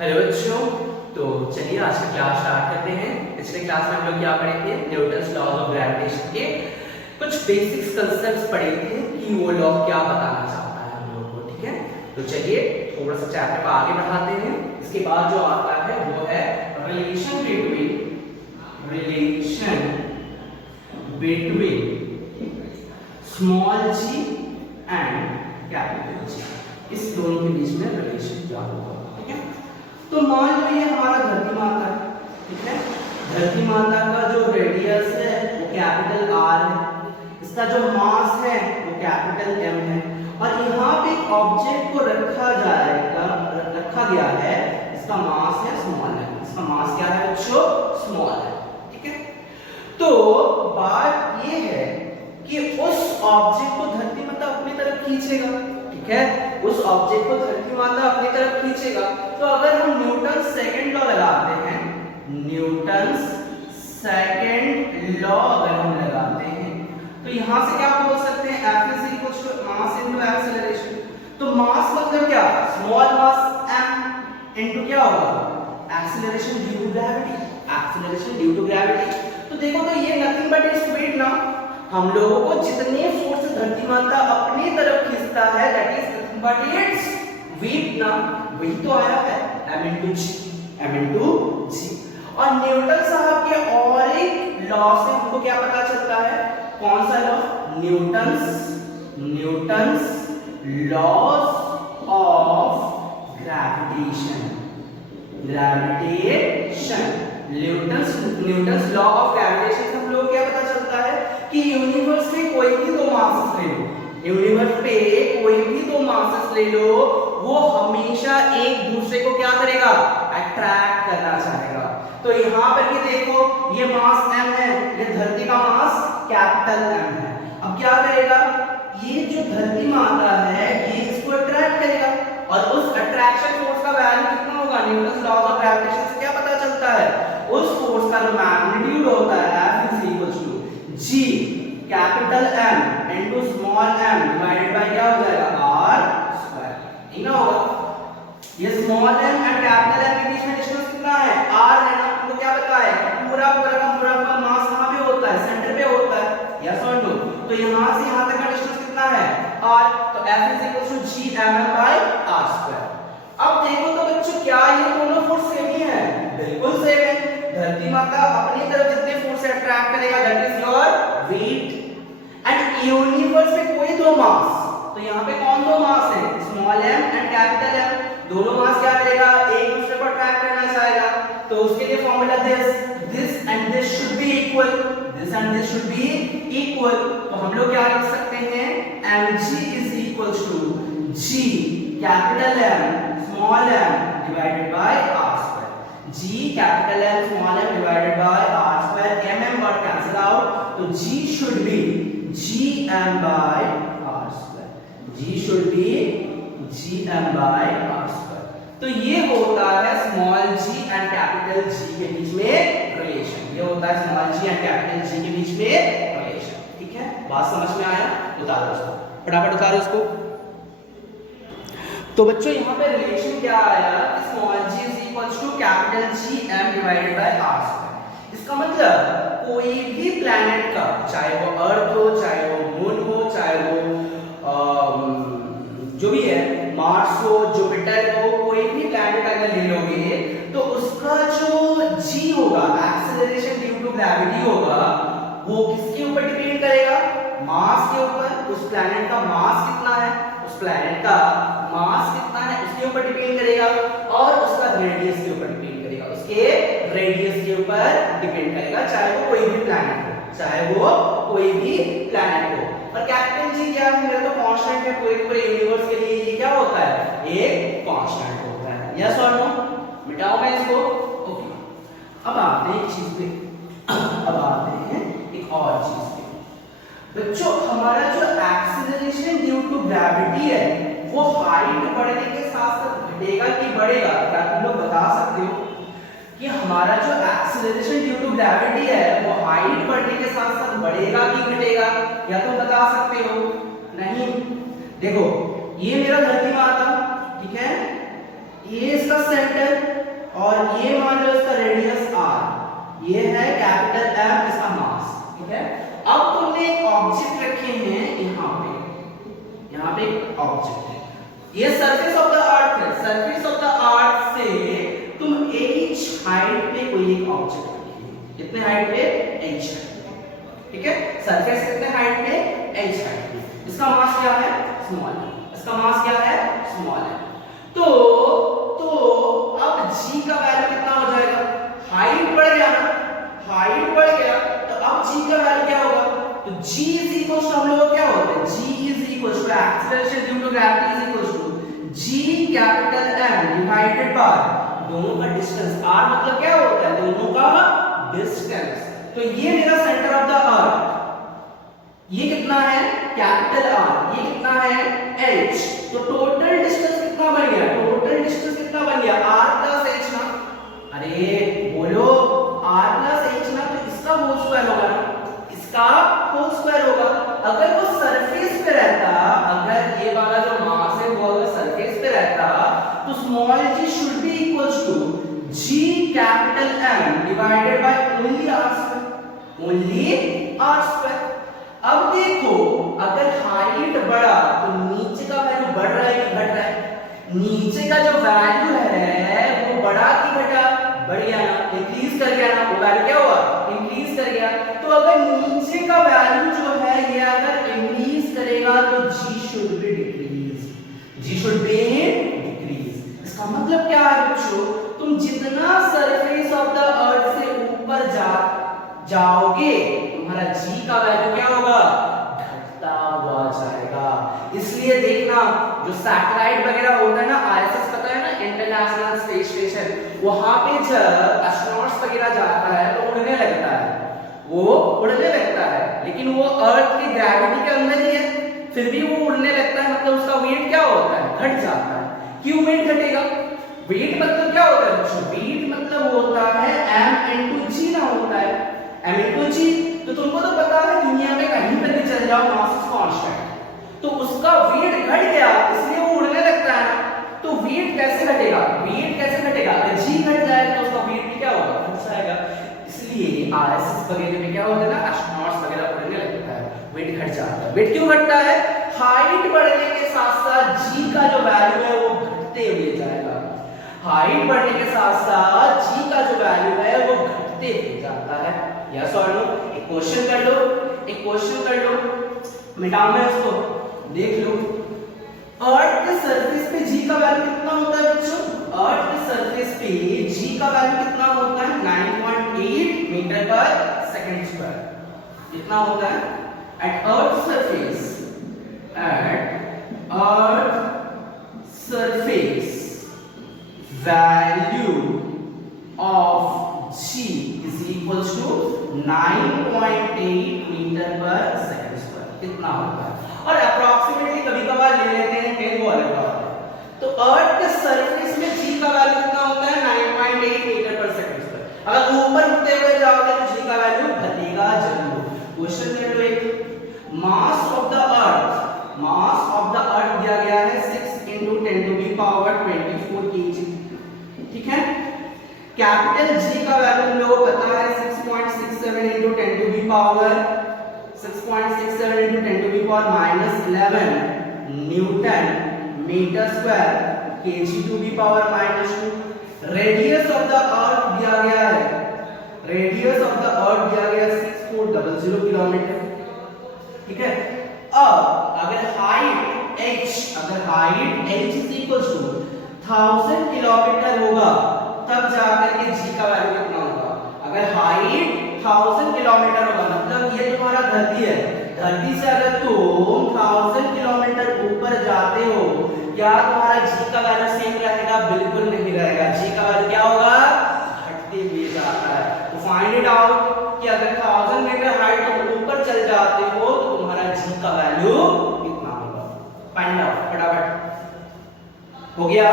Hello बच्चों, तो चलिए आज का क्लास स्टार्ट करते हैं। पिछले क्लास में हम लोग क्या पढ़े थे? न्यूटन्स लॉज ऑफ ग्रेविटेशन के कुछ बेसिक्स कंसेप्ट्स पढ़े थे कि वो लॉ क्या बताना चाहता है हम लोग को। ठीक है, तो चलिए थोड़ा सा चैप्टर को आगे बढ़ाते हैं। इसके बाद जो आता है वो है relation between small g and capital G. इस दोनों के बीच में रिलेशन क्या होगा। ठीक है, तो मान लो ये हमारा धरती माता है। ठीक है, धरती माता का जो रेडियस है वो कैपिटल आर है, इसका जो मास है वो कैपिटल एम है, और यहाँ पे एक ऑब्जेक्ट को रखा गया है, इसका मास है स्मॉल है। इसका मास क्या है बच्चों? स्मॉल है। ठीक है, तो बात ये है कि उस ऑब्जेक्ट को धरती माता अपनी तरफ खींचेगा। ठीक है, उस ऑब्जेक्ट को धरती माता अपनी तरफ खींचेगा। तो अगर हम न्यूटन सेकंड लॉ लगाते हैं, न्यूटन सेकंड लॉ अगर हम लगाते हैं, तो यहां से क्या बोल सकते हैं? F is equals to mass into acceleration। तो मास मतलब क्या? स्मॉल मास m इनटू क्या होगा? Acceleration due to gravity. Acceleration due to gravity. तो देखो, तो ये नथिंग बट इट्स वेट ना। हम लोगों को जितने फोर्स धरती माता अपनी तरफ खींचता है, that is nothing but its weight ना, वही तो आया है m into g। और न्यूटन साहब के और एक लॉ से हमको क्या पता चलता है? कौन सा law? Newton's laws of gravitation. Newton's law of gravitation से हम लोग क्या पता चलता है कि यूनिवर्स में कोई भी दो मासेस ले लो, यूनिवर्स पे कोई भी दो मासेस ले लो, वो हमेशा एक दूसरे को क्या करेगा? अट्रैक्ट करना चाहेगा। तो यहाँ पर भी देखो, ये मास m है, ये धरती का मास कैपिटल M है। अब क्या करेगा? ये जो धरती माता है ये इसको अट्रैक्ट करेगा, और उस अट्रैक्शन फोर्स का वैल्यू कितना होगा? न्यूटन्स लॉ ऑफ ग्रेविटेशन से क्या पता चलता है? उस फोर्स का जो मैग्नीट्यूड होता है F is equals to G capital M into small m divided bye क्या हो जाएगा? R square. ठीक ना होगा? ये स्मॉल m और कैपिटल M के बीच में डिस्टेंस कितना है? R है ना। आपको क्या पता है कि पूरा का मास कहां पे होता है? सेंटर पे होता है। यस और नो? तो यहां से यहां तक का डिस्टेंस कितना है? R। तो F is equals to G mm by R square। अब देखो तो बच्चों, क्या ये दोनों फोर्स सेम ही है? बिल्कुल सेम है। धरती माता अपनी तरफ जितने फोर्स से अट्रैक्ट करेगा, that is your weight, and universe में कोई दो मास, तो यहाँ पे कौन दो मास है? Small m and capital M। दोनों मास क्या करेगा? एक दूसरे को अट्रैक्ट करना चाहेगा। तो उसके लिए formula this and this should B equal, this and this should B equal. तो हम लोग क्या लिख सकते हैं? mg is equals to g capital M small m divided by r square. g capital M small m divided by r square. mm word cancel out, तो g should B gm by r square. g should B gm by r square. तो ये होता है small g and capital G के बीच में relation. ये होता है small g and capital G के बीच में रिलेशन। ठीक है, बात समझ में आया? उतारो उसको, फटाफट उतारो उसको। तो बच्चों यहाँ पे रिलेशन क्या आया? Small g is equals to capital Gm divided by r square. इसका मतलब कोई भी प्लैनेट का, चाहे वो अर्थ हो, चाहे वो मून हो, चाहे वो जो भी है, मार्स हो, जुपिटर हो, कोई भी प्लैनेट अगर ले लोगे तो उसका जो g होगा, एक्सेलरेशन ड्यू टू ग्रेविटी होगा, वो किसके ऊपर डिपेंड करेगा? मास के ऊपर। उस प्लैनेट का मास कितना है, उस प्लैनेट का मास कितना है उसके ऊपर डिपेंड करेगा, और उसका रेडियस के ऊपर डिपेंड करेगा, उसके रेडियस के ऊपर डिपेंड करेगा, चाहे वो कोई भी प्लैनेट हो, चाहे वो कोई भी प्लैनेट हो। और कैपिटल जी क्या है? मेरा तो कांस्टेंट है, पूरे यूनिवर्स के लिए ये क्या होता है? एक कांस्टेंट होता है। यस और नो? मिटाओ मैं इसको। ओके, अब आते हैं एक चीज पे, अब आते हैं एक और चीज पे। बच्चों, हमारा जो एक्सीलरेशन ड्यू टू ग्रेविटी है वो हाइट बढ़ने के साथ साथ घटेगा कि बढ़ेगा? क्या तुम लोग बता सकते हो कि हमारा जो एक्सीलरेशन ड्यू टू ग्रेविटी है वो हाइट बढ़ने के साथ साथ बढ़ेगा कि घटेगा? क्या तुम बता सकते हो? नहीं। देखो, ये मेरा धरती माता, ठीक है, ये इसका सेंटर और ये मान लो इसका रेडियस r, ये है कैपिटल M इसका मास, ठीक है। अब तुमने एक ऑब्जेक्ट रखे हैं यहाँ पे एक ऑब्जेक्ट है, ये सरफेस ऑफ द अर्थ है। सरफेस ऑफ द अर्थ से तुम h हाइट पे कोई एक ऑब्जेक्ट रखिए, कितने हाइट पे, h हाइट, ठीक है। सरफेस कितने हाइट पे, h हाइट पे, इसका मास क्या है, स्मॉल है, इसका मास क्या है, स्मॉल है। तो अब g का वैल्यू कितना हो जाएगा, हाइट बढ़ गया ना, हाइट बढ़ गया तो अब g का वैल्यू क्या होगा, तो g इज इक्वल टू, हम लोग क्या होता है, g is equal to acceleration due to gravity is equal to g capital M divided by दोनों का डिस्टेंस, r मतलब क्या होता है, दोनों का डिस्टेंस। तो ये मेरा सेंटर ऑफ द अर्थ, ये कितना है, कैपिटल R, ये कितना है, h। तो टोटल डिस्टेंस कितना बन गया, टोटल डिस्टेंस कितना बन गया, r प्लस h ना, अरे बोलो r प्लस h ना, तो इसका होल स्क्वायर होगा ना, इसका होल स्क्वायर होगा। अगर वो सरफेस पे रहता, अगर ये वाला जो मास है वो अगर सरफेस पे रहता तो small g should be equals to g capital M divided by only r square, only r square. अब देखो अगर हाइट बढ़ा तो नीचे का वैल्यू बढ़ रहा है कि घट रहा है, नीचे का जो वैल्यू है वो बढ़ा कि घटा, बढ़ गया ना, इंक्रीज कर गया ना, वो वैल्यू क्या हुआ, इंक्रीज कर गया। तो अगर नीचे का वैल्यू जो है ये अगर इंक्रीज करेगा तो g should be decrease, g should be decrease. इसका मतलब क्या है बच्चों, तुम जितना सरफेस ऑफ द अर्थ से ऊपर जाओगे तुम्हारा g का वैल्यू क्या होगा, घटता हुआ जाएगा। इसलिए देखना जो सैटेलाइट वगैरह होता है ना, ISS पता है ना, इंटरनेशनल स्पेस स्टेशन, वहां पे जब एस्ट्रोनॉट्स वगैरह जाता है तो उड़ने लगता है, वो उड़ने लगता है, लेकिन वो अर्थ की ग्रेविटी के अंदर ही है, फिर भी वो उड़ने लगता है, मतलब उसका वेट क्या होता है, घट जाता है। क्यों वेट घटेगा, वेट मतलब क्या होता है बच्चों, वेट मतलब होता है m into g ना होता है, m into g। तो तुमको तो पता है दुनिया में कहीं पर भी चल जाओ मास इज कांस्टेंट, तो उसका वेट घट गया इसलिए वो उड़ने लगता है ना। तो वेट कैसे घटेगा, वेट कैसे घटेगा, अगर g घट जाए तो उसका वेट भी क्या होगा, घट जाएगा। इसलिए ISS वगैरह में क्या होता है ना, एस्ट्रोनॉट्स वगैरह उड़ने लगता है, वेट घट जाता है। वेट क्यों घटता है, हाइट बढ़ने के साथ साथ g का जो वैल्यू है वो घटते हुए जाएगा, हाइट बढ़ने के साथ साथ g का जो वैल्यू है वो घटते हुए जाता है। यस और नो, एक क्वेश्चन कर लो, एक क्वेश्चन कर लो, मिटाओ मैं उसको, देख लो। अर्थ के सरफेस पे g का वैल्यू कितना होता है बच्चों, अर्थ के सरफेस पे g का वैल्यू कितना होता है, 9.8 मीटर पर सेकंड स्क्वायर, कितना होता है at earth surface, at earth surface value of g is equals to 9.8 metre पर सेकंड स्क्वायर, कितना होता है। और अप्रॉक्सीमेटली कभी कभार ले लेते हैं 10, वो अलग बात है। तो अर्थ के सरफेस में g का वैल्यू कितना होता है, 9.8 मीटर पर सेकंड स्क्वायर। अगर ऊपर उठते हुए जाओगे तो g का वैल्यू घटेगा जरूर। क्वेश्चन कर लो एक, mass of the earth, mass of the earth दिया गया है 6 × 10⁻24 kg, ठीक है। कैपिटल G का वैल्यू हम लोगों को पता है 6.67 × 10⁻11 newton metre square kg⁻²। Radius of the earth दिया गया है, रेडियस ऑफ द अर्थ दिया गया 6400 किलोमीटर, ठीक है। अब अगर हाइट h, अगर height h is equal to 1000 kilometre होगा तब जाकर के g का वैल्यू कितना होगा। अगर हाइट 1000 किलोमीटर होगा मतलब ये तुम्हारा धरती है, धरती से अगर तुम 1000 किलोमीटर ऊपर जाते हो, क्या तुम्हारा g का वैल्यू सेम रहेगा, बिल्कुल नहीं रहेगा। g का वैल्यू क्या होगा, घटते हुए जाता है। तो फाइंड इट आउट कि अगर 1000 मीटर हाइट तुम ऊपर चल जाते हो तो तुम्हारा g का वैल्यू कितना होगा, फाइंड आउट फटाफट। हो गया,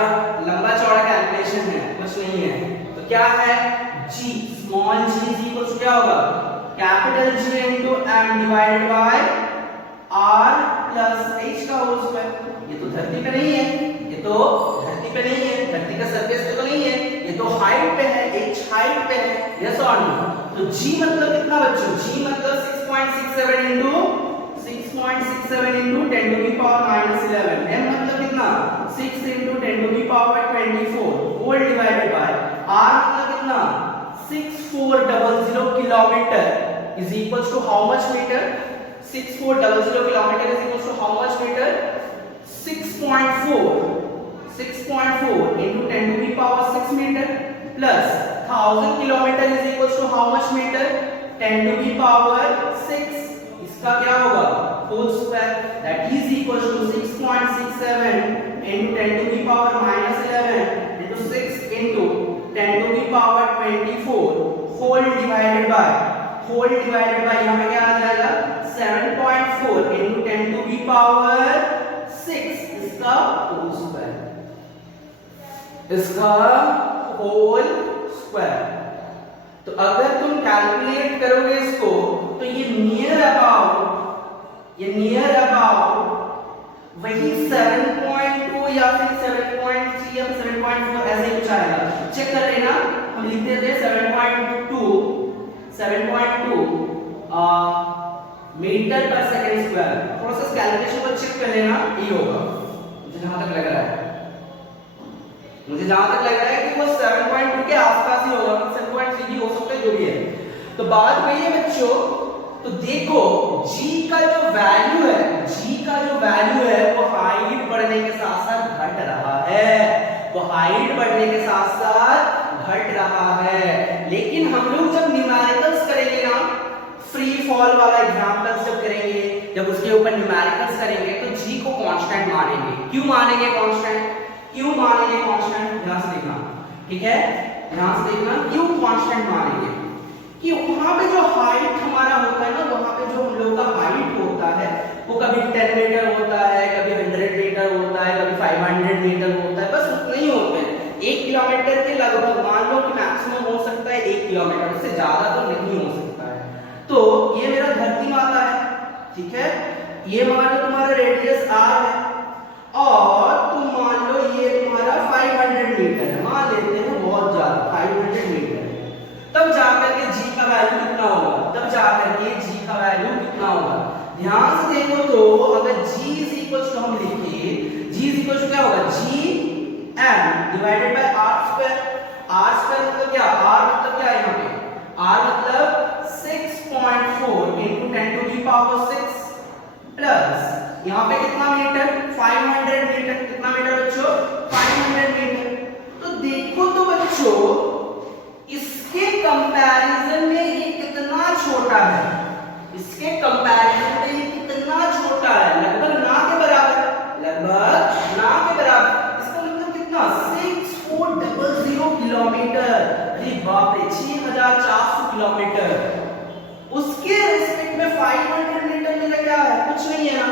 लंबा चौड़ा कैलकुलेशन है, कुछ नहीं है। तो क्या है, g small g is equal to क्या होगा, capital G into m divided by r plus h का होल स्क्वायर। ये तो धरती पे नहीं है, ये तो धरती पे नहीं है, धरती धरती का सरफेस पे तो नहीं है, ये तो हाइट पे है, h हाइट पे है, यस और नो। तो g मतलब कितना बच्चों, g मतलब 6.67 into 6.67 into 10 to the power minus 11, m मतलब कितना 6 into 10 to the power 24 whole divided by r मतलब कितना 6400 kilometre is equals to how much metre, 6400 kilometre is equals to how much metre 6.4 into 10 to the power 6 meter plus 1000 kilometer is equals to how much meter 10 to the power 6, इसका क्या होगा whole square that is equals to 6.67 into 10 to the power minus 11 into 6 into 10 to the power 24 whole divided by यहाँ पे क्या आ जाएगा 7.4 into 10 to the power 6, इसका whole square, इसका whole square. तो अगर तुम कैलकुलेट करोगे इसको तो ये नियर अबाउट वही 7.2 या फिर 7.3 या 7.4 ऐसे कुछ आएगा। चेक कर लेना, हम लिख देते हैं 7.2 मीटर पर सेकंड स्क्वायर। थोड़ा सा कैलकुलेशन को चेक कर लेना, ये होगा मुझे जहां तक लग रहा है कि वो 7.2 के आसपास ही होगा, 7.3 भी हो सकता है, जो भी है। तो बात वही है बच्चों, तो देखो g का जो वैल्यू है वो हाइट बढ़ने के साथ साथ घट रहा है, लेकिन हम लोग जब न्यूमेरिकल्स करेंगे ना, फ्री फॉल वाला एग्जांपल्स जब करेंगे, जब उसके ऊपर न्यूमेरिकल्स करेंगे तो g को कांस्टेंट मानेंगे। क्यों मानेंगे कांस्टेंट, ध्यान से देखना, ठीक है, क्यों कांस्टेंट मानेंगे कि वहां पे जो हाइट हमारा होता है ना, वहां पे जो हम लोग का हाइट होता है वो कभी 10 मीटर होता है, कभी 100 मीटर होता है, कभी 500 मीटर होता है, बस उतना ही होता है। 1 किलोमीटर के लगभग मान लो कि मैक्सिमम हो सकता है 1 किलोमीटर, उससे ज्यादा तो नहीं हो सकता है। तो ये मेरा धरती माता है, ठीक है, ये मान लो तुम्हारा रेडियस r है और तुम मान लो ये तुम्हारा 500 मीटर है, मान लेते हैं बहुत ज्यादा 500 मीटर है। तब जाकर के g का वैल्यू कितना होगा, ध्यान से देखो। तो अगर g इज इक्वल्स टू हम लिखिए, g इज इक्वल्स टू क्या होगा, g m divided by r square. r square मतलब क्या, r मतलब क्या है यहाँ पे, r मतलब 6.4 into 10 to the power 6 plus यहाँ पे कितना मीटर 500 मीटर, कितना मीटर बच्चों 500 मीटर। तो देखो तो बच्चों इसके कंपैरिजन में ये कितना छोटा है, लगभग ना के बराबर, इसका मतलब कितना 6400 किलोमीटर, अरे बाप रे 6400 किलोमीटर। उसके रेस्पेक्ट में 500 मीटर मेरा क्या है, कुछ नहीं है ना,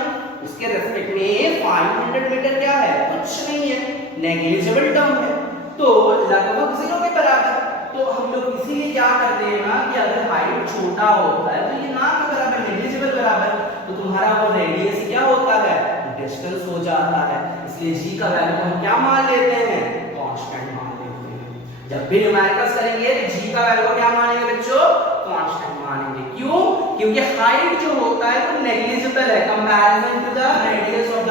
उसके रेस्पेक्ट में 500 मीटर क्या है, कुछ नहीं है, नेग्लिजिबल टर्म है, तो लगभग 0 के बराबर। तो हम लोग इसीलिए क्या करते हैं ना कि अगर हाइट छोटा होता है तो ये ना के बराबर, नेग्लिजिबल बराबर, तो तुम्हारा वो रेडियस क्या होता है, डिस्टेंस हो जाता है। इसलिए g का वैल्यू हम क्या मान लेते हैं, कांस्टेंट मान लेते हैं। जब भी न्यूमेरिकल्स करेंगे तो g का वैल्यू क्या मानेंगे बच्चों, कांस्टेंट मानेंगे। क्यों, क्योंकि हाइट जो होता है वो नेग्लिजिबल है comparison to the radius of the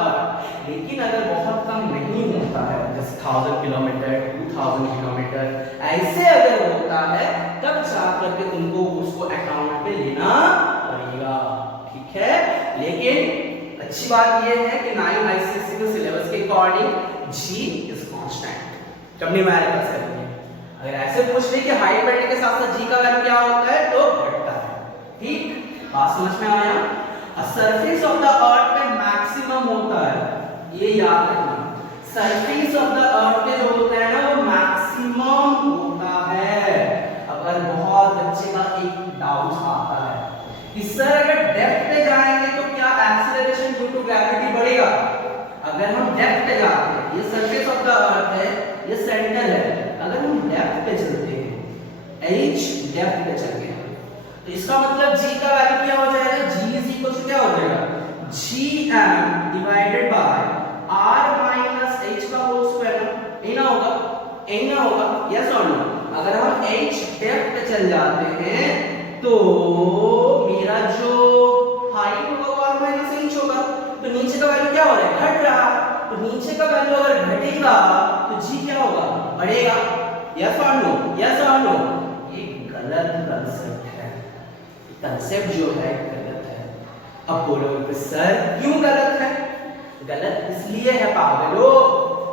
earth, लेकिन अगर बहुत कम नहीं होता है, जैसे 1000 किलोमीटर 2000 किलोमीटर ऐसे अगर होता है, तब जाकर के तुमको उसको अकाउंट में लेना पड़ेगा, ठीक है। लेकिन अच्छी बात यह है कि 9 ICSE के सिलेबस के अकॉर्डिंग g इज कांस्टेंट। जब न्यूमेरिकल्स करेंगे अगर ऐसे पूछ ले कि हाइट बढ़ने के साथ साथ g का वैल्यू क्या होता है, तो घटता है, ठीक, बात समझ में आया। सरफेस ऑफ द अर्थ पे मैक्सिमम होता है, ये याद रखना, सरफेस ऑफ द अर्थ पे जो होता है ना वो मैक्सिमम होता है। अगर बहुत बच्चे का एक डाउट आता है कि सर अगर डेप्थ पे जाएंगे तो क्या एक्सीलरेशन ड्यू टू ग्रेविटी बढ़ेगा। अगर हम डेप्थ पे जाते हैं, ये सरफेस ऑफ द अर्थ है, ये सेंटर है, अगर हम डेप्थ पे चलते हैं, h डेप्थ पे चल गए, तो इसका मतलब g का वैल्यू क्या हो जाएगा, g इज इक्वल टू क्या हो जाएगा, gm divided by r minus अगर हम h डेप्थ पे चल जाते हैं तो मेरा जो हाइट होगा वो r माइनस h होगा। तो नीचे का वैल्यू क्या हो रहा है, घट रहा। तो नीचे का वैल्यू अगर घटेगा तो g क्या होगा, बढ़ेगा। यस और नो, यस और नो। ये गलत कंसेप्ट है, कंसेप्ट जो है गलत है। अब बोलोगे सर क्यों गलत है? गलत इसलिए है पागलो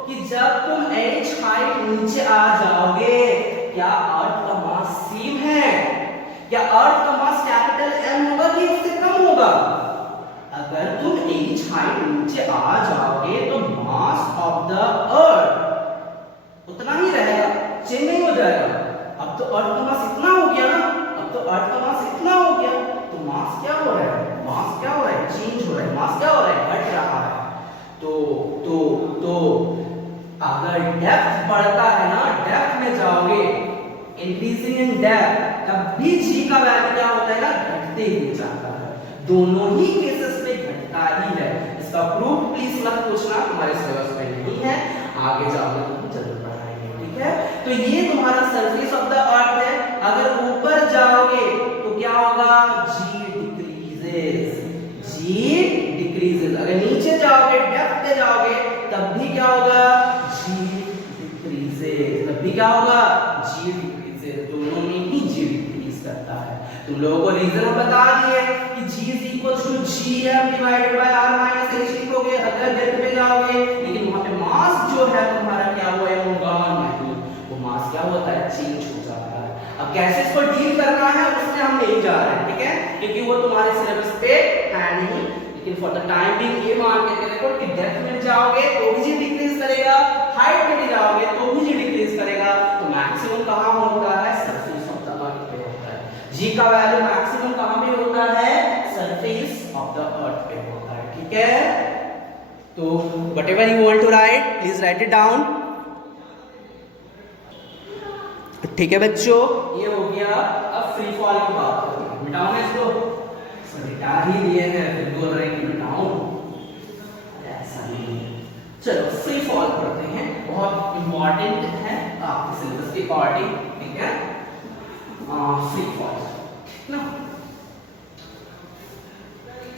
कि जब तुम h हाइट नीचे आ जाओगे, क्या अर्थ का मास सेम है? क्या अर्थ का मास कैपिटल M होगा कि उससे कम होगा? अगर तुम h हाइट नीचे आ जाओगे तो मास ऑफ द अर्थ उतना ही रहेगा, चेंज नहीं हो जाएगा। अब तो अर्थ का मास इतना हो गया ना, अब तो अर्थ का मास इतना हो गया, तो मास क्या हो रहा है, मास क्या हो रहा है, चेंज हो रहा है। मास क्या हो रहा है, घट रहा है। तो अगर डेप्थ बढ़ता है ना, डेप्थ में जाओगे, इंक्रीजिंग इन डेप्थ, तब भी जी का वैल्यू क्या होता है ना, घटते हुए जाता है। दोनों ही केसेस में घटता ही है। इसका प्रूफ प्लीज मत पूछना, तुम्हारे सिलेबस में नहीं है, आगे जाओगे तो जरूर पढ़ाएंगे, ठीक है। तो ये तुम्हारा सरफेस ऑफ द अर्थ है। अगर ऊपर जाओगे तो क्या होगा, जी डिक्रीजेस, जी डिक्रीजेस। अगर नीचे जाओगे, डेप्थ पे जाओगे, तब भी क्या होगा, जी डिक्रीजेस, तब भी क्या होगा, जी डिक्रीजेस। दोनों में ही जी डिक्रीज करता है। तुम लोगों को रीजन हम बता दिए कि g is equals to gm divided by r minus h लिखोगे अगर डेप्थ पे जाओगे, लेकिन वहां पे मास जो है तुम्हारा क्या हुआ है, होगा नहीं। वो मास क्या होता है, चेंज हो जाता है। अब कैसे इसको डील करना है उसमें हम नहीं जा रहे हैं, ठीक है, क्योंकि वो तुम्हारे सिलेबस पे है नहीं। लेकिन फॉर द टाइम बिंग ये मान के देखो कि डेप्थ में जाओगे तो भी जी डिक्रीज करेगा, हाइट में भी जाओगे तो भी जी डिक्रीज करेगा। तो मैक्सिमम कहां होता है, सरफेस ऑफ द अर्थ पे होता है। जी का वैल्यू मैक्सिमम कहां पे होता है, सरफेस ऑफ द अर्थ पे होता है, ठीक है। तो whatever you want to write please write it down, ठीक है बच्चों। ये हो गया। अब फ्री फॉल की बात करते हैं। मिटाओ ना इसको, मिटा ही लिए हैं फिर बोल रहे हैं कि मिटाओ, ऐसा नहीं है। चलो फ्री फॉल करते हैं, बहुत इंपॉर्टेंट है आपके सिलेबस के अकॉर्डिंग, ठीक है। फ्री फॉल ना,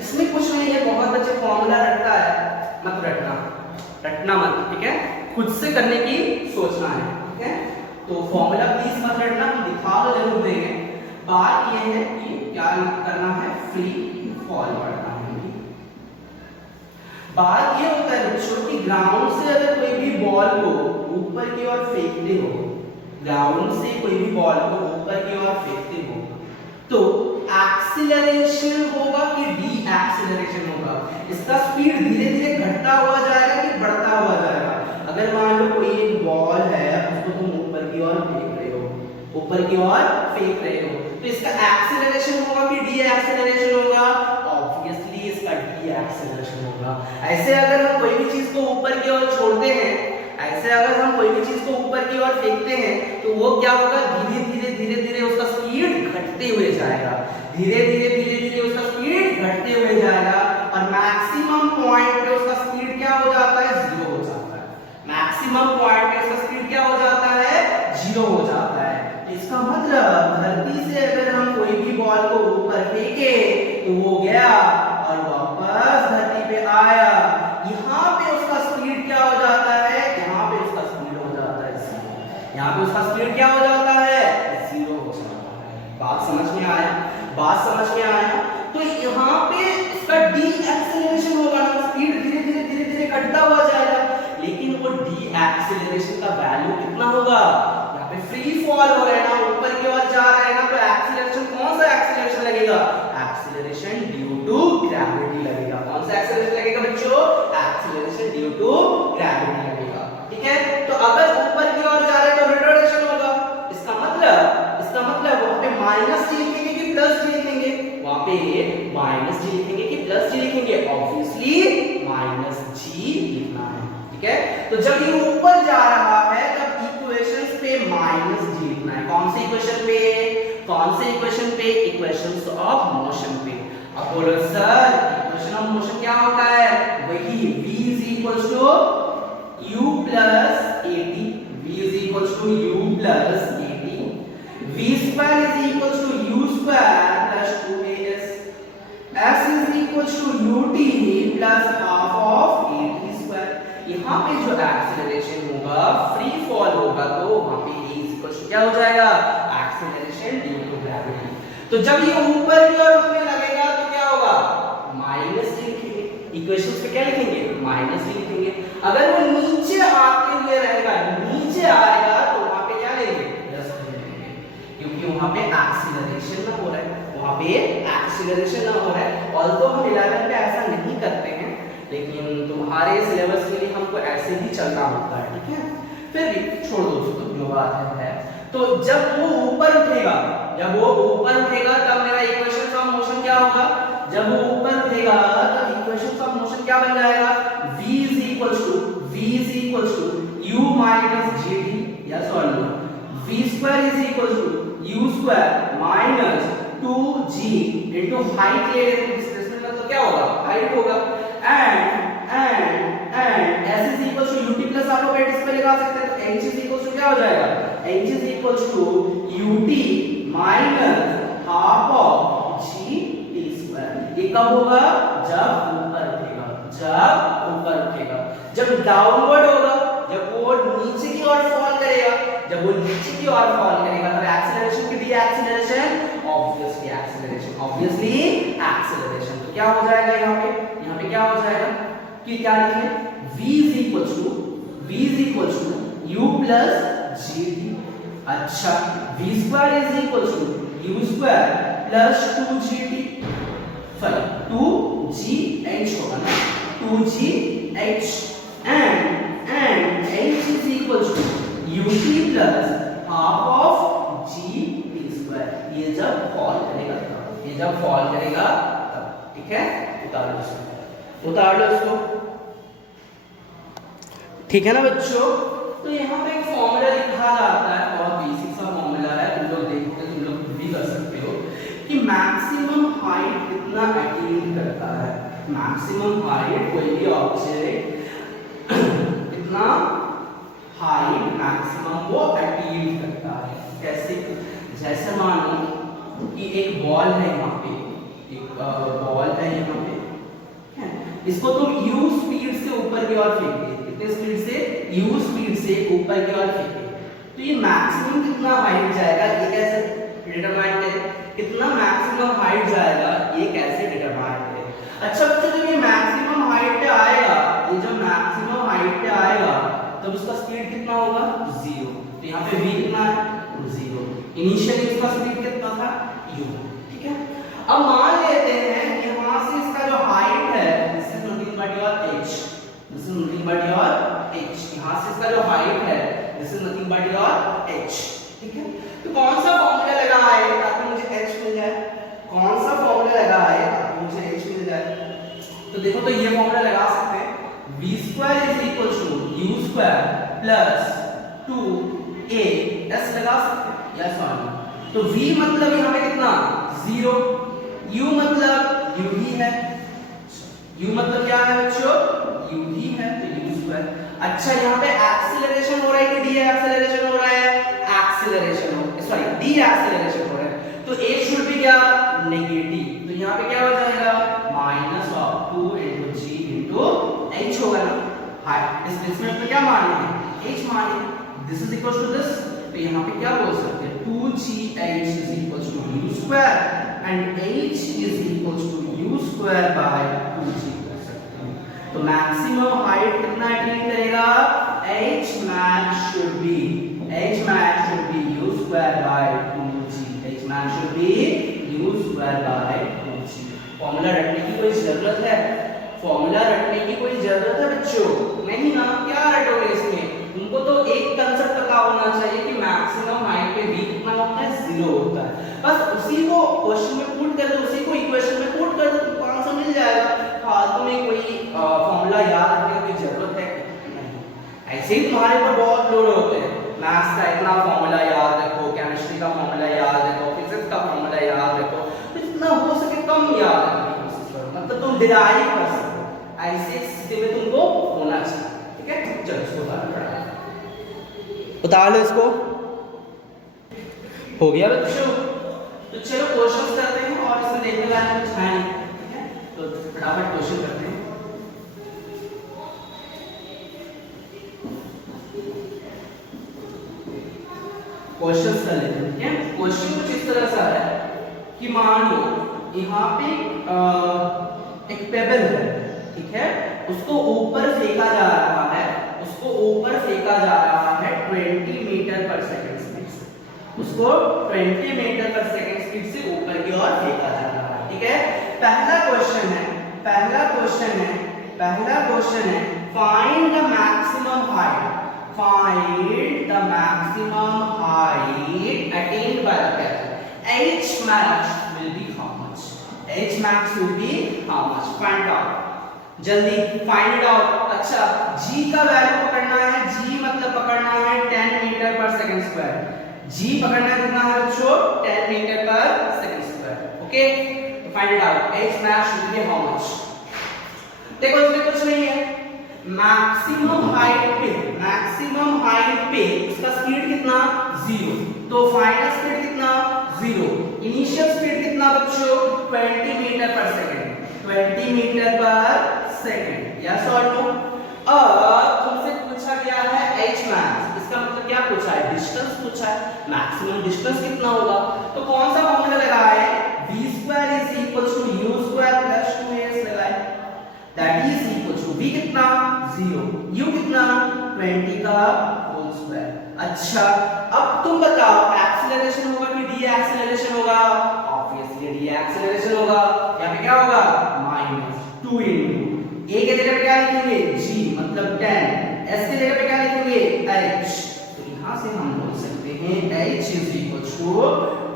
इसमें कुछ नहीं है, बहुत बच्चे फॉर्मूला रटता है, मत रटना मत, ठीक है। खुद से करने की सोचना है, ठीक है। तो फॉर्मूला प्लीज मत रटना, हम दिखा तो जरूर देंगे। बात ये है कि क्या करना है, फ्री फॉल पढ़ना है। बात ये होता है बच्चों कि ग्राउंड से अगर कोई भी बॉल को ऊपर की ओर फेंकते हो, ग्राउंड से कोई भी बॉल को ऊपर की ओर फेंकते हो, तो एक्सीलरेशन होगा कि डी एक्सीलरेशन होगा। इसका स्पीड धीरे धीरे घटता हुआ जाएगा कि बढ़ता हुआ जाएगा। अगर मान लो कोई एक बॉल है, उसको तुम ऊपर की ओर फेंक रहे हो, ऊपर की ओर फेंक रहे हो, तो इसका एक्सीलरेशन होगा कि डी एक्सीलरेशन होगा, ऑब्वियसली इसका डी एक्सीलरेशन होगा। ऐसे अगर हम कोई भी चीज को ऊपर की ओर छोड़ते हैं, ऐसे अगर हम कोई भी चीज को ऊपर की ओर फेंकते हैं, तो वो क्या होगा, धीरे धीरे उसका स्पीड घटते हुए जाएगा, धीरे धीरे उसका स्पीड घटते हुए जाएगा, और मैक्सिमम पॉइंट पे उसका स्पीड क्या हो जाता है, जीरो हो जाता है। मैक्सिमम पॉइंट पे उसका स्पीड क्या हो जाता है, जीरो हो जाता है। इसका मतलब धरती से अगर हम कोई भी बॉल को ऊपर फेंके तो वो गया और वापस धरती पे आया, यहाँ पे उसका स्पीड क्या हो जाता है, यहाँ पे उसका स्पीड हो जाता है जीरो। यहाँ पे उसका स्पीड क्या हो जाता है, जीरो हो जाता है। बात समझ में आया, बात समझ में आया। तो यहाँ पे इसका डी एक्सेलरेशन होगा ना, स्पीड धीरे धीरे घटता हुआ जाएगा, लेकिन वो डी एक्सेलरेशन का वैल्यू कितना होगा, यहाँ पे फ्री फॉल हो रहा है ना, ऊपर की ओर जा रहा है ना, तो एक्सेलरेशन, कौन सा एक्सेलरेशन लगेगा, एक्सेलरेशन ड्यू टू ग्रेविटी लगेगा। कौन सा एक्सेलरेशन लगेगा बच्चों, एक्सेलरेशन ड्यू टू ग्रेविटी लगेगा, ठीक है। तो अगर ऊपर की ओर जा रहे हैं तो रिटार्डेशन होगा। इसका मतलब वहां पे माइनस जी लिखेंगे कि प्लस जी लिखेंगे, वहां पे माइनस जी लिखेंगे कि प्लस जी लिखेंगे, ऑब्वियसली माइनस जी लिखना है, ठीक है। तो जब ये ऊपर जा रहा है तब इक्वेशंस पे माइनस जी लिखना है। कौन से इक्वेशन पे, कौन से इक्वेशन पे, इक्वेशंस ऑफ मोशन पे। अब बोलो सर इक्वेशन ऑफ मोशन क्या होता है, वही v is equals to u plus at, v is equals to u plus at v square is equals to u square plus 2as, s is equals to ut plus half of at square। यहाँ पे जो acceleration होगा free fall होगा तो वहां पे a is equals to क्या हो जाएगा, एक्सीलरेशन ड्यू टू ग्रेविटी। तो जब ये ऊपर की ओर उठने लगेगा तो क्या होगा, माइनस लिखेंगे, इक्वेशंस पे क्या लिखेंगे, माइनस लिखेंगे। अगर वो नीचे आते हुए रहेगा, नीचे आएगा तो वहां पे क्या लेंगे, प्लस लेंगे, क्योंकि वहां पे एक्सीलरेशन ना हो रहा है, वहां पे एक्सीलरेशन ना हो रहा है। ऑल्दो हम 11 पे ऐसा नहीं करते हैं, लेकिन तुम्हारे सिलेबस के लिए हमको ऐसे ही चलना होता है, ठीक है। फिर भी छोड़ दो उसको, जो बात है। तो जब वो ऊपर उठेगा, जब वो ऊपर उठेगा तब मेरा इक्वेशन ऑफ मोशन क्या होगा, जब वो ऊपर उठेगा तब इक्वेशन ऑफ मोशन क्या बन जाएगा, v is equals to u minus gt, yes or no, v square is equals to u square minus 2g into height ले लेते हैं, डिस्प्लेसमेंट मतलब क्या होगा, हाइट होगा, and s is equals to ut plus आप लोग इस पे लगा सकते हैं, तो h is equals to क्या हो जाएगा, h is equals to ut minus half of g t square। ये कब होगा, जब ऊपर उठेगा, जब ऊपर उठेगा। जब डाउनवर्ड होगा, जब वो नीचे की ओर फॉल करेगा, जब वो नीचे की ओर फॉल करेगा तब एक्सीलरेशन की डी एक्सीलरेशन, ऑब्वियसली एक्सीलरेशन। तो क्या हो जाएगा यहाँ पे क्या हो जाएगा कि क्या लिखें, v is equals to u plus gt। अच्छा, v square is equals to u square plus 2gt, sorry 2gh होगा ना, 2gh, and h is equals to ut plus half of gt square। ये जब फॉल करेगा तब, ये जब fall करेगा तब, ठीक है। उतार लो इसको, ठीक है ना बच्चों। तो यहाँ पे एक फॉर्मूला लिखा जाता है, बहुत बेसिक सा फॉर्मूला है, तुम लोग देखोगे, तुम लोग भी कर सकते हो कि मैक्सिमम हाइट कितना अटेन करता है। मैक्सिमम हाइट कोई भी ऑब्जेक्ट कितना हाइट मैक्सिमम वो अटेन करता है, कैसे, जैसे मानो कि एक बॉल है यहाँ पे, एक बॉल है यहाँ पे, इसको तुम u स्पीड से ऊपर की ओर फेंकते, कितने स्पीड से, u स्पीड से ऊपर की ओर फेंकते, तो ये मैक्सिमम कितना हाइट जाएगा, ये कैसे डिटरमाइन करें, कितना मैक्सिमम हाइट जाएगा ये कैसे डिटरमाइन करें। अच्छा बच्चों, जब ये मैक्सिमम हाइट पे आएगा, ये जो मैक्सिमम हाइट पे आएगा तब उसका स्पीड कितना होगा, 0। तो यहाँ पे v कितना है, 0। इनिशियली इसका स्पीड कितना था, u, ठीक है। अब मान लेते हैं यहाँ से इसका जो हाइट है, this is nothing but your h, this is nothing but your h, यहाँ से इसका जो हाइट है this is nothing but your h, ठीक है। तो कौन सा फॉर्मूला लगाए ताकि मुझे h मिल जाए, कौन सा फॉर्मूला लगाए ताकि मुझे h मिल जाए। तो देखो, तो ये फॉर्मूला लगा सकते हैं, v square is equal to u square plus 2as लगा सकते हैं, यस और नो। तो v मतलब यहाँ पे कितना, 0, u मतलब u ही है, u मतलब क्या है बच्चों, u ही है, तो u स्क्वायर। अच्छा, यहाँ पे एक्सीलरेशन हो रहा है कि डी एक्सीलरेशन हो रहा है, एक्सीलरेशन हो, सॉरी डी एक्सीलरेशन हो रहा है, तो a शुड बी क्या, नेगेटिव। तो यहाँ पे क्या हो जाएगा, minus of 2 into g into h होगा ना। हाइट डिस्प्लेसमेंट में क्या मानेंगे, h मानेंगे, this is equal to this. तो यहाँ पे क्या बोल सकते हैं, 2gh is equals to u square and h is equals to u square by 2g कर सकते हैं। तो मैक्सिमम हाइट कितना अटेन करेगा, h max should be u square by 2g, h max should be u square by 2g। Formula रटने की कोई जरूरत है, फॉर्मूला रटने की कोई जरूरत है बच्चों, नहीं ना, क्या रटोगे इसमें, तुमको तो एक कंसेप्ट पता होना चाहिए कि मैक्सिमम हाइट पे v कितना होता है, 0 होता है। बस उसी को क्वेश्चन में पुट कर दो, उसी को इक्वेशन में पुट कर दो, तुमको आंसर मिल जाएगा। फालतू में कोई फॉर्मूला याद रखने की जरूरत है नहीं। ऐसे ही तुम्हारे ऊपर बहुत लोड होते हैं, मैथ्स का इतना फॉर्मूला याद रखो, केमिस्ट्री का फॉर्मूला याद रखो, फिजिक्स का फॉर्मूला याद रखो, तो जितना हो सके कम याद रखने की कोशिश करो, मतलब तुम डिराइव कर सको, ऐसे स्थिति में तुमको होना चाहिए, ठीक है। चलो इसको उतार लो इसको। हो गया बच्चों? तो चलो क्वेश्चंस करते हैं और इसमें देखने वाले कुछ है नहीं, ठीक है? तो फटाफट क्वेश्चन करते हैं। क्वेश्चंस कर लेते हैं, ठीक है? क्वेश्चन कुछ इस तरह से आ रहा है कि मान लो यहाँ पे एक पेबल है, ठीक है? उसको ऊपर फेंका जा रहा है, उसको ऊपर फेंका जा रहा है 20 मीटर पर सेकंड स्पीड से, उसको 20 मीटर पर सेकंड स्पीड से ऊपर की ओर फेंका जा रहा है, ठीक है? पहला क्वेश्चन है find the maximum height, find the maximum height attained by the pebble. H max will be how much? H max will be how much? Find out. जल्दी find it out. अच्छा, g का value पकड़ना है, g मतलब पकड़ना है 10 metre पर second square. g पकड़ना कितना है बच्चों? 10 मीटर पर सेकंड स्क्वायर। ओके, तो find it out. H max will be how much? देखो इसमें कुछ नहीं है, मैक्सिमम हाइट पे इसका स्पीड कितना? 0, तो फाइनल स्पीड कितना? 0। इनिशियल स्पीड कितना बच्चों? 20 मीटर पर सेकंड, 20 मीटर पर सेकंड, यस और नो? अब तुमसे पूछा गया है h मैक्स, इसका मतलब क्या पूछा है? डिस्टेंस पूछा है, मैक्सिमम डिस्टेंस कितना होगा? तो कौन सा फॉर्मूला लगाया है? v² = u² + 2as लगाए, that is equal to v कितना? 0, u कितना? 20 का होल स्क्वायर। अच्छा, अब तुम बताओ एक्सीलरेशन होगा कि डी एक्सीलरेशन होगा? ऑब्वियसली डी एक्सीलरेशन होगा। यहाँ पे क्या होगा? -2 इनटू a के जगह पे क्या लिखेंगे? g मतलब 10, s के जगह पे क्या लिखेंगे? h, तो यहाँ से हम बोल सकते हैं h =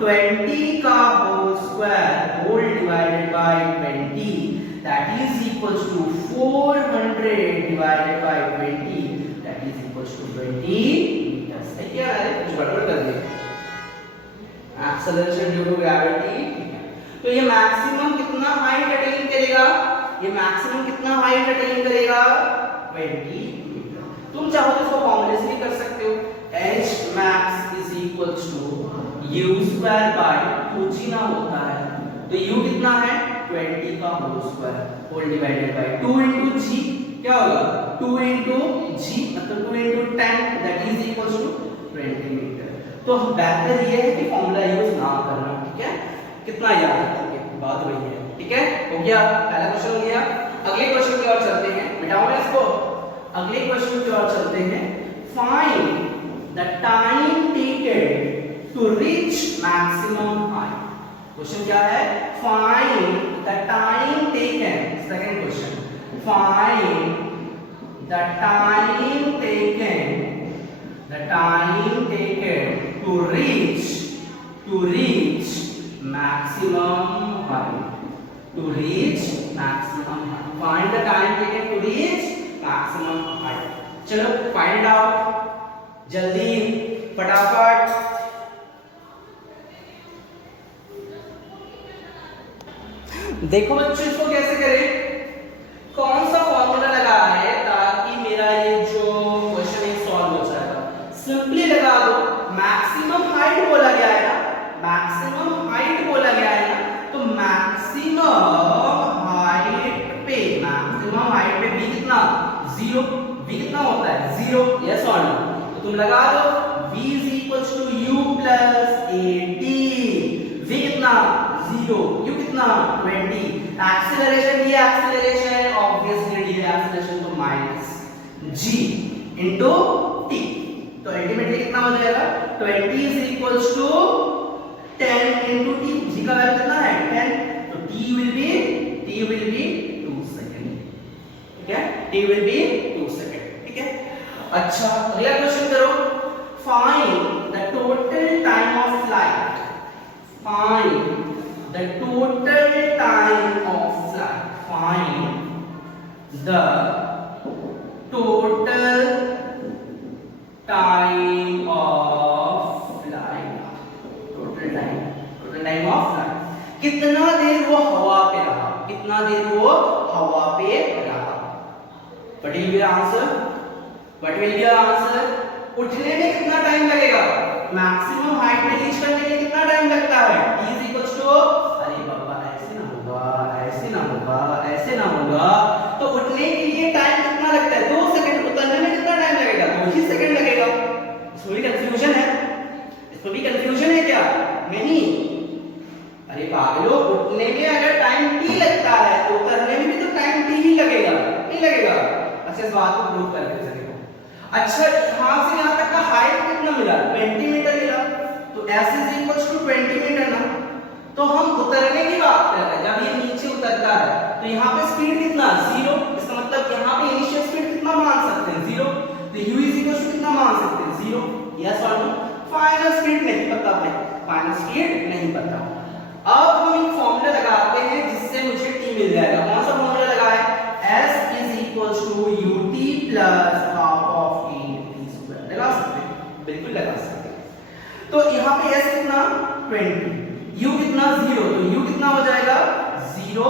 20 का whole square whole divided by 20, that is equals to 400 divided by 20, that is equals to 20 meters। है क्या? है कुछ गड़बड़ कर दिया, एक्सेलरेशन ड्यू टू ग्रेविटी, ठीक है? तो ये मैक्सिमम कितना हाइट अटेन करेगा? ये मैक्सिमम कितना हाइट अटेन करेगा? 20 मीटर। तुम चाहो तो इसको फॉर्मूले से भी कर सकते हो, h max is equals to u² by 2g ना होता है, तो u कितना है? 20 का whole square whole divided by 2 into g, क्या होगा? 2 इनटू g मतलब 2 into 10, that is equals to 20 metre. तो बेहतर ये है कि फॉर्मूला यूज ना करना, ठीक है? कितना याद रखोगे, बात वही है, ठीक है? हो गया, पहला क्वेश्चन हो गया। अगले क्वेश्चन की ओर चलते हैं, मिटाओ मैं इसको। अगले क्वेश्चन की ओर चलते हैं, find the time taken to reach maximum height. Question क्या है? Find the time taken, second question, find the time taken to reach maximum height, find the time taken to reach maximum height। चलो find it out, जल्दी फटाफट। देखो बच्चों इसको कैसे करें, कौन सा फॉर्मूला लगा है ताकि मेरा ये जो क्वेश्चन है सॉल्व हो जाएगा? सिंपली लगा दो, मैक्सिमम हाइट बोला गया है ना, मैक्सिमम हाइट बोला गया है ना, तो मैक्सिमम हाइट पे v कितना? 0, v कितना होता है? 0, यस और नो? तो तुम लगा दो v = u + at, v कितना? 0, u कितना? 20, acceleration D acceleration, obviously D acceleration तो -g इनटू t, तो अल्टीमेटली कितना हो जाएगा? 20 = 10 इनटू t, g का वैल्यू कितना है? 10, तो t will be 2 सेकंड, ठीक है? t will be 2 सेकंड, ठीक है? अच्छा, अगला क्वेश्चन करो, find the total time of flight, find the total time of flight, find the total time of flight, total time of flight, कितना देर वो हवा पे रहा, कितना देर वो हवा पे रहा? What will be your answer? उठने में कितना टाइम लगेगा? मैक्सिमम हाइट पे रीच करने के लिए कितना टाइम लगता है? t इज इक्वल्स टू, अरे बाबा ऐसे ना होगा, ऐसे ना होगा, ऐसे ना होगा, तो उठने के लिए टाइम कितना लगता है? 2 सेकंड। उतरने में कितना टाइम लगेगा? 2 ही सेकंड लगेगा। इसमें भी कंफ्यूजन है? इसमें भी कंफ्यूजन है क्या? नहीं। अरे पागलों, उठने में अगर टाइम t लगता है तो उतरने में भी तो टाइम t ही लगेगा, नहीं लगेगा? अच्छा, इस बात को प्रूव करके चलेगा। अच्छा, यहां से यहां तक का हाइट कितना मिला? 20 मीटर मिला। तो s is equals to 20 metre ना। तो हम उतरने की बात कर रहे हैं, जब ये नीचे उतरता है तो यहाँ पे स्पीड कितना? 0। इसका मतलब यहाँ पे इनिशियल स्पीड कितना मान सकते हैं? 0। तो u इज इक्वल्स टू कितना मान सकते हैं? 0। यस और नो? फाइनल स्पीड नहीं पता भाई, फाइनल स्पीड नहीं पता। अब हम एक फॉर्मूला लगाते हैं जिससे मुझे t मिल जाएगा। कौन सा फॉर्मूला लगाए? s is equals to ut plus half of t square. लगा सकते हैं, बिल्कुल लगा सकते हैं। तो यहाँ पे s कितना? 20, u कितना? 0। तो u कितना हो जाएगा? 0।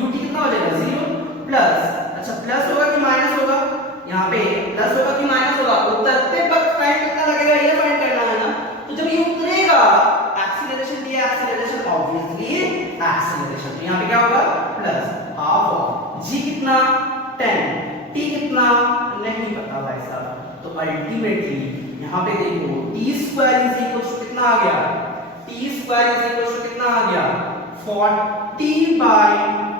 ut कितना हो जाएगा? 0 प्लस, अच्छा प्लस होगा कि माइनस होगा? यहाँ पे प्लस होगा कि माइनस होगा? उतरते वक्त टाइम कितना लगेगा ये फाइंड करना है ना। तो जब ये उतरेगा, एक्सीलरेशन दिया, एक्सीलरेशन ऑब्वियसली एक्सीलरेशन, तो यहाँ पे क्या होगा? प्लस हाफ ऑफ g कितना? 10, t कितना? नहीं पता भाई साहब। तो अल्टीमेटली यहाँ पे देखो t square is equal to कितना आ गया? t square is equal to कितना आ गया? 40 by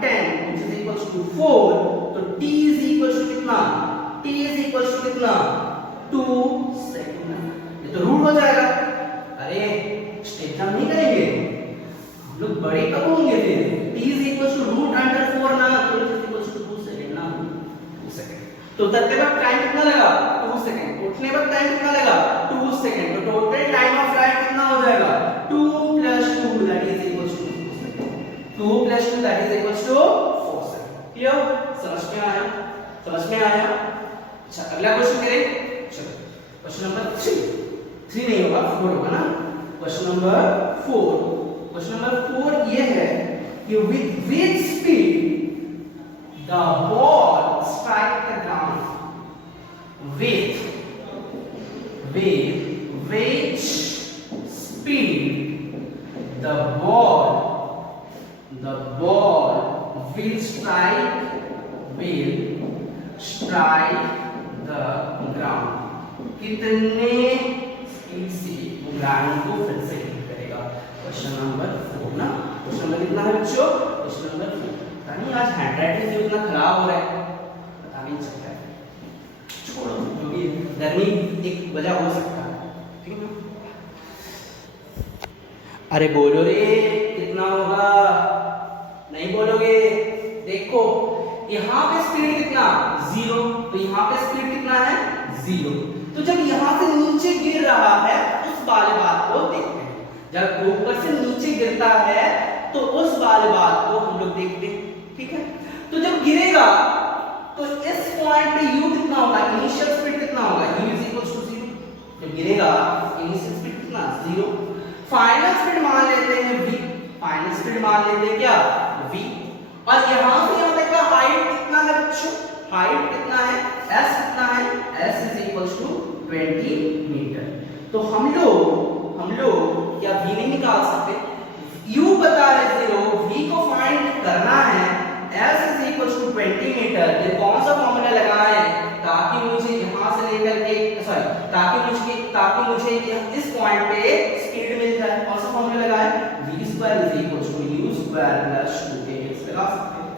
10 which is equals to 4। तो t is equals to कितना? t is equals to कितना? 2 सेकंड। ये तो रूट हो जाएगा। अरे स्टेप हम नहीं करेंगे, हम लोग बड़े कब होंगे फिर? t is equals to root under 4 ना, तो it is equals to 2 second ना, 2 सेकंड। तो उतरते वक्त टाइम कितना लगा? 2 सेकंड। उठने वक्त टाइम कितना लगा? 2 सेकंड। तो टोटल टाइम ऑफ फ्लाइट कितना हो जाएगा? 2 + 2 that is equals to 4 second. 2 + 2 that is equals to 4 second. Clear? समझ में आया? समझ में आया? अच्छा, अगला क्वेश्चन करें। चलो क्वेश्चन नंबर 3 नहीं होगा, 4 होगा ना। क्वेश्चन नंबर 4, क्वेश्चन नंबर 4 ये है कि with which speed the ball strike the ground? with which speed the ball will strike the ground? कितने स्पीड से वो ग्राउंड को फिर से हिट करेगा? क्वेश्चन नंबर 4 ना। क्वेश्चन नंबर कितना है बच्चों? Question number 4। पता नहीं आज हैंडराइटिंग क्यों इतना खराब हो रहा है, पता नहीं चलता है। छोड़ो, क्योंकि गर्मी एक वजह हो सकता है, ठीक है ना। अरे बोलो रे, कितना होगा? नहीं बोलोगे? देखो यहाँ पे स्पीड कितना? 0। तो यहाँ पे स्पीड कितना है? 0। तो जब यहाँ से नीचे गिर रहा है उस वाले बात को देखते हैं। जब ऊपर से नीचे गिरता है तो उस वाले बात को हम लोग देखते हैं, ठीक है। तो जब गिरेगा तो इस पॉइंट पे u कितना होगा? इनिशियल स्पीड कितना होगा? u is equal to 0। जब गिरेगा इनिशियल स्पीड कितना? 0। फाइनल स्पीड मान लेते हैं v। फाइनल स्पीड मान लेते हैं क्या? v। और यहां से यहां तक का हाइट कितना है बच्चों? हाइट कितना है? s कितना है? s is equal to 20 metre. तो हम लोग क्या v नहीं निकाल सकते? u पता है 0, v को फाइंड करना है, s is equal to 20 metre. ये कौन सा फॉर्मूला लगाए ताकि मुझे यहां से लेकर के ताकि मुझे इस पॉइंट पे स्पीड मिल जाए? कौन सा फॉर्मूला लगाए? v square is equal to u square plus 2ax लगा सकते हैं।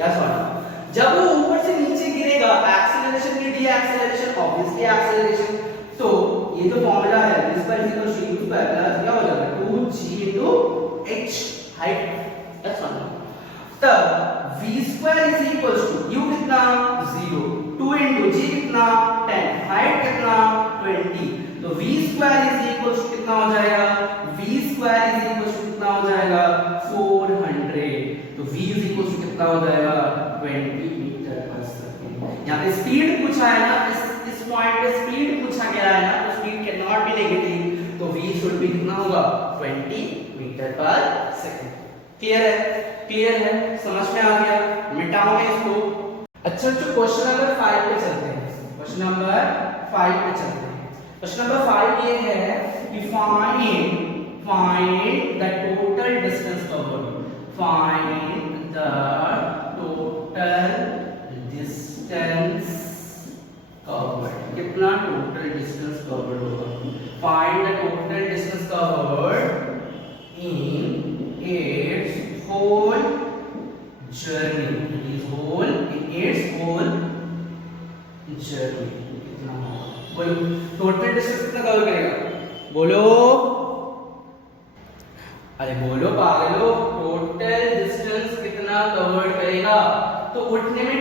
यस और नो? जब वो ऊपर से नीचे गिरेगा, एक्सीलरेशन की डी एक्सीलरेशन ऑब्वियसली एक्सीलरेशन, तो ये जो फॉर्मूला है v square is equal to u square plus क्या हो जाएगा? 2g into h height. Yes और नो? तब v square is equal to u कितना? 0, 2 into g कितना? 10, हाइट कितना? 20। तो v square is equal to कितना हो जाएगा? v square is equal to कितना हो जाएगा? 400। तो v इज इक्वल टू कितना हो जाएगा? 20 मीटर पर सेकंड। यहाँ पे स्पीड पूछा है ना, इस पॉइंट पे स्पीड पूछा गया है ना, तो speed can not be negative, तो v शुड बी कितना होगा? 20 मीटर पर सेकंड। क्लियर है? क्लियर है? समझ में आ गया? मिटाओगे इसको। अच्छा, जो क्वेश्चन नंबर 5 पे चलते हैं, क्वेश्चन नंबर 5 पे चलते हैं। क्वेश्चन नंबर 5 ये है कि find the total distance covered, find the total distance covered, कितना टोटल डिस्टेंस कवर्ड होगा, find the total distance covered in its whole journey, is whole in its whole journey, कितना होगा, बोलो टोटल डिस्टेंस कितना cover करेगा, बोलो, अरे बोलो पागलो, टोटल डिस्टेंस कितना कवर करेगा, तो उठने में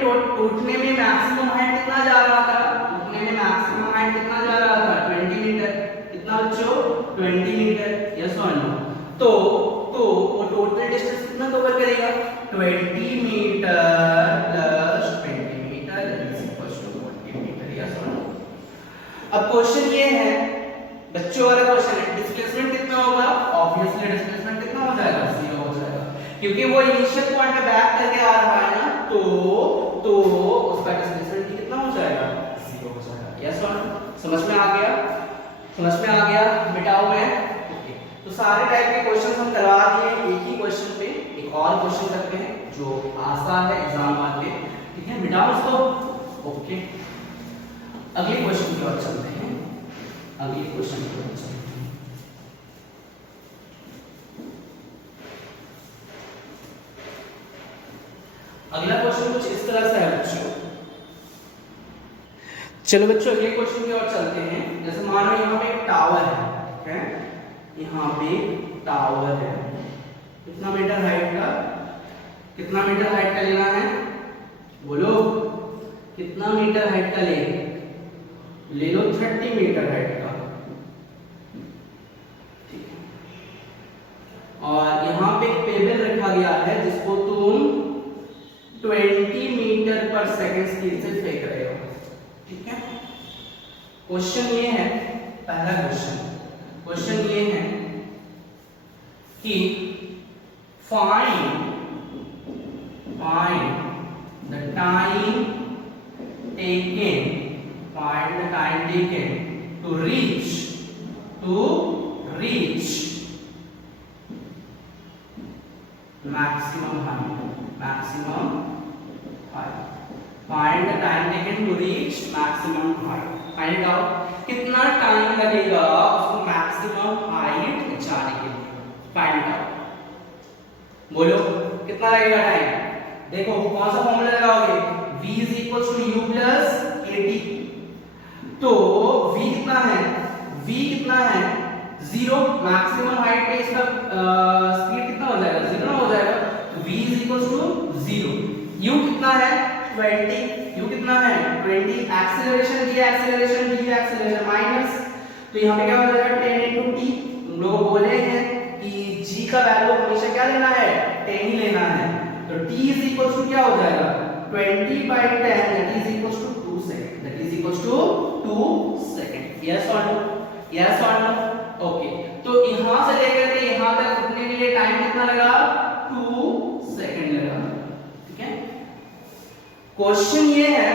मैक्सिमम हाइट कितना जा रहा था, उठने में मैक्सिमम हाइट कितना जा रहा था 20 मीटर, कितना बच्चों 20 मीटर, यस और नो, तो वो टोटल डिस्टेंस कितना कवर करेगा 20 metre plus 20 metre is equal to 40 metre, yes और नो। अब क्वेश्चन ये है बच्चों वाला क्वेश्चन है, डिस्प्लेसमेंट कितना होगा, ऑब्वियसली डिस्प्लेसमेंट कितना हो जाएगा, 0 हो जाएगा, क्योंकि वो इनिशियल पॉइंट पे बैक करके आ रहा है ना, तो उसका डिस्प्लेसमेंट भी कितना हो जाएगा, 0 हो जाएगा, यस और नो। समझ में आ गया, समझ में आ गया, मिटाओ मैं, ओके। तो सारे टाइप के क्वेश्चन हम करवा दिए, एक ही क्वेश्चन पे एक और क्वेश्चन करते हैं जो आसान है एग्जाम वाले, ठीक है, मिटाओ उसको, ओके। अगले क्वेश्चन की ओर चलते हैं, अगले क्वेश्चन की ओर चलते हैं। अगला क्वेश्चन कुछ इस तरह से है बच्चों, चलो बच्चों अगले क्वेश्चन की ओर चलते हैं। जैसे मानो यहाँ पे एक टावर है, ठीक है, यहाँ पे टावर है, कितना मीटर हाइट का, कितना मीटर हाइट का लेना है, बोलो कितना मीटर हाइट का ले लो 30 मीटर हाइट का, ठीक है, और यहाँ पे एक पेबल रखा गया है जिसको तुम 20 मीटर पर सेकंड स्पीड से फेंक रहे हो, ठीक है। क्वेश्चन ये है, पहला क्वेश्चन ये है कि find the time taken to reach maximum height, find the time taken to reach maximum height, find it out, कितना टाइम लगेगा उसको मैक्सिमम हाइट जाने के लिए, फाइंड it out, बोलो कितना लगेगा टाइम, देखो कौन सा फॉर्मूला लगाओगे, v is equals to u plus at, तो v कितना है 0, मैक्सिमम हाइट पे इसका स्पीड कितना हो जाएगा, 0 हो जाएगा, तो v is equals to 0, u कितना है 20, u कितना है 20, एक्सेलरेशन माइनस, तो यहाँ पे क्या हो जाएगा 10 into t, तुम लोग बोले हैं कि g का वैल्यू हमेशा क्या लेना है 10 ही लेना है, तो t is equals to क्या हो जाएगा 20 by 10, that is equals to 2 second, yes or no, okay. तो यहां से लेकर के यहां तक उठने के लिए टाइम कितना लगा 2 सेकंड लगा, ठीक है। क्वेश्चन ये है,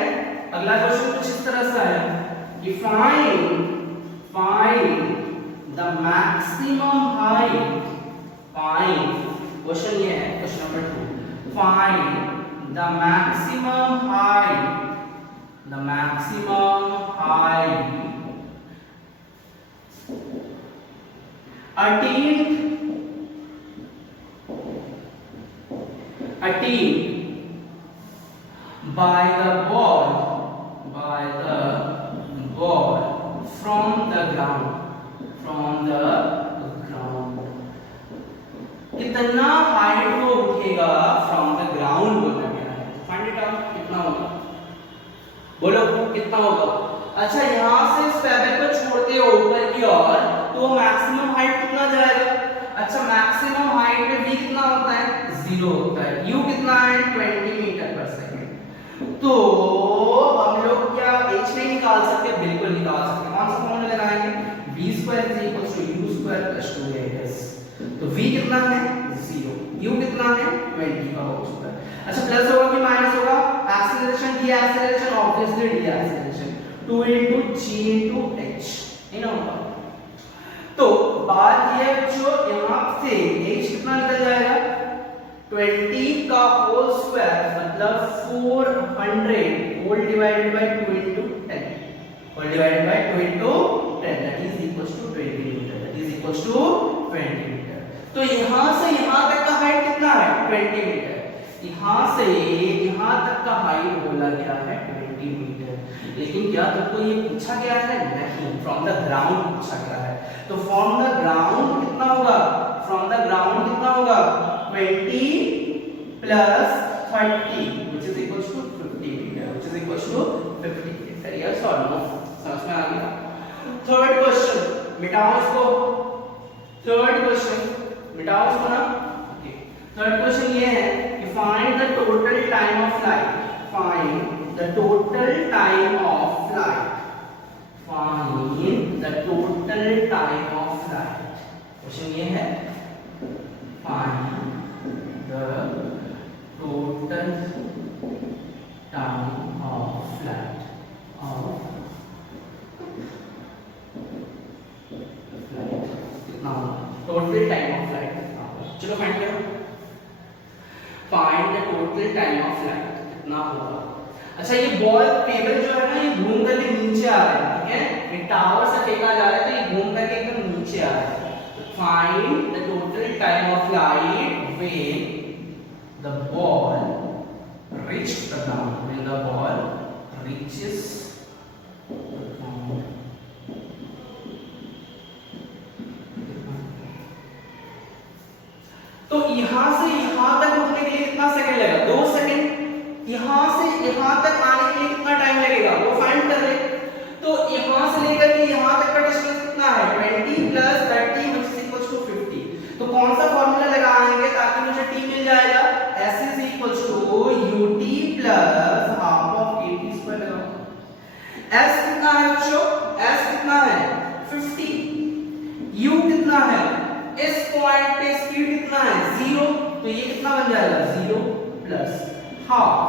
अगला क्वेश्चन कुछ इस तरह से है कि find the maximum height, question ये है, question number 2, find the maximum height attained by the ball from the ground, कितना हाइट वो उठेगा फ्रॉम द ग्राउंड बोला गया है, फाइंड इट आउट, कितना होगा, बोलो कितना होगा। अच्छा यहाँ से इस पेबल को छोड़ते हो ऊपर की ओर, तो मैक्सिमम हाइट कितना जाएगा, अच्छा मैक्सिमम हाइट में v कितना होता है 0 होता है, u कितना है 20 मीटर पर सेकंड, तो हम लोग क्या h नहीं निकाल सकते, बिल्कुल निकाल सकते, कौन सा फॉर्मूला लगाएंगे, v square is equal to u square plus 2as, तो v कितना है 0, u कितना है 20 का होल स्क्वायर, अच्छा प्लस होगा कि माइनस होगा, acceleration D acceleration, obviously D acceleration, 2 into g into h, नहीं ना होगा। तो बात ये है बच्चों, यहाँ से h कितना निकल जाएगा 20 का होल स्क्वायर मतलब 400 whole divided by 2 into 10 whole divided by 2 into 10 that is equals to 20 metre, that is equals to 20 metre. तो यहाँ से यहाँ तक का हाइट कितना है 20 मीटर, यहाँ से यहाँ तक का हाइट बोला गया है 20 मीटर। लेकिन क्या तुमको ये पूछा गया है? नहीं, फ्रॉम द ग्राउंड पूछा गया है। तो फ्रॉम द ग्राउंड कितना होगा, फ्रॉम द ग्राउंड कितना होगा 20 plus 30 which is equals to 50 meter, which is equals to 50 meter। yes or no? समझ में आ गया? थर्ड क्वेश्चन मिटाओ इसको, थर्ड क्वेश्चन मिटाओ इसको ना। ओके, थर्ड क्वेश्चन ये है कि find the total time of flight, find the total time of flight, find the total time of flight. Question ये है find the total time of flight कितना होगा, टोटल टाइम ऑफ फ्लाइट कितना होगा। चलो फाइंड करो, find the total time of flight कितना होगा। अच्छा ये बॉल टेबल जो है ना ये घूम करके नीचे आ रहा है, ठीक है, ये टावर से फेंका जा रहा है तो ये घूम करके एकदम नीचे आ रहा है। Find the total time of flight when the ball reached the ground, when the ball reaches the ground। तो यहां से यहां तक उठने के लिए कितना सेकंड लगेगा 2 सेकंड, यहां से यहां तक आने के लिए कितना टाइम लगेगा वो फाइंड कर ले। तो यहां से लेकर के यहां तक का डिस्टेंस कितना है 20 plus 30 which is equals to 50। तो कौन सा फार्मूला लगाएंगे ताकि मुझे t मिल जाएगा, s is equals to ut plus half of at square लगाओ। s कितना है बच्चों, s कितना है 50, u कितना है, इस पॉइंट पे स्पीड कितना है 0, तो ये कितना बन जाएगा 0 प्लस हाफ।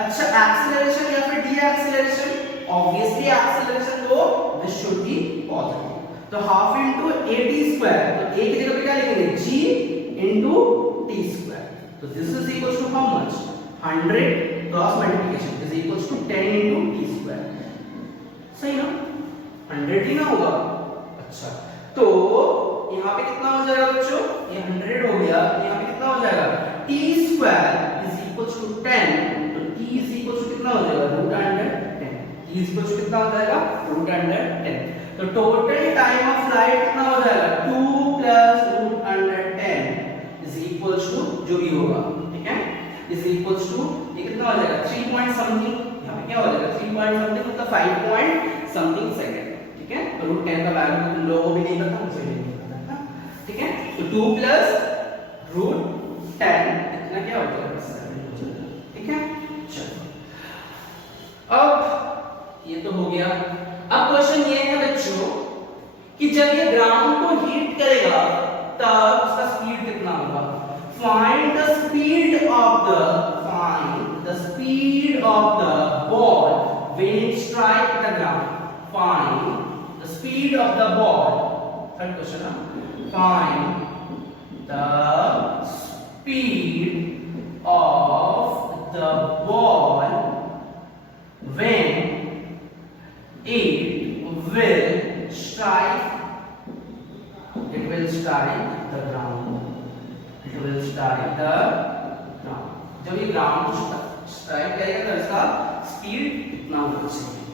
अच्छा एक्सीलरेशन या फिर डी एक्सीलरेशन, ऑब्वियसली एक्सीलरेशन तो दिस शुड बी पॉजिटिव, तो हाफ इनटू at स्क्वायर, तो a की जगह पे क्या लिखेंगे g इनटू t स्क्वायर। तो this is equals to how much 100 cross multiplication is equals to 10 into t square. सही ना, 100 ही ना होगा। अच्छा तो यहाँ पे कितना हो जाएगा बच्चों, ये 100 हो गया, यहाँ पे कितना हो जाएगा t square is equals to 10, तो t इज इक्वल्स टू कितना हो जाएगा root under 10, t is equals to कितना हो जाएगा रूट अंडर 10। तो टोटल टाइम ऑफ फ्लाइट कितना हो जाएगा 2 plus root under 10 is equals to जो भी होगा, ठीक है, इज इक्वल्स टू ये कितना हो जाएगा 3 पॉइंट समथिंग, यहाँ पे क्या हो जाएगा 3 पॉइंट समथिंग मतलब 5 पॉइंट समथिंग सेकंड, ठीक है। तो रूट 10 का वैल्यू तुम लोगों को भी नहीं पता, मुझे भी नहीं पता, ठीक है। तो 2 प्लस रूट 10 इतना क्या हो जाएगा 7, ठीक है। चलो अब ये तो हो गया। अब क्वेश्चन ये है बच्चों कि जब ये ग्राउंड को हीट करेगा तब उसका स्पीड कितना होगा। Find the speed of the ball when it strike the ground, find the speed of the ball. Third question है find the speed of the ball when it will strike the ground, it will strike the ground। जब ये ground को strike करेगा तो इसका speed कितना होना चाहिए।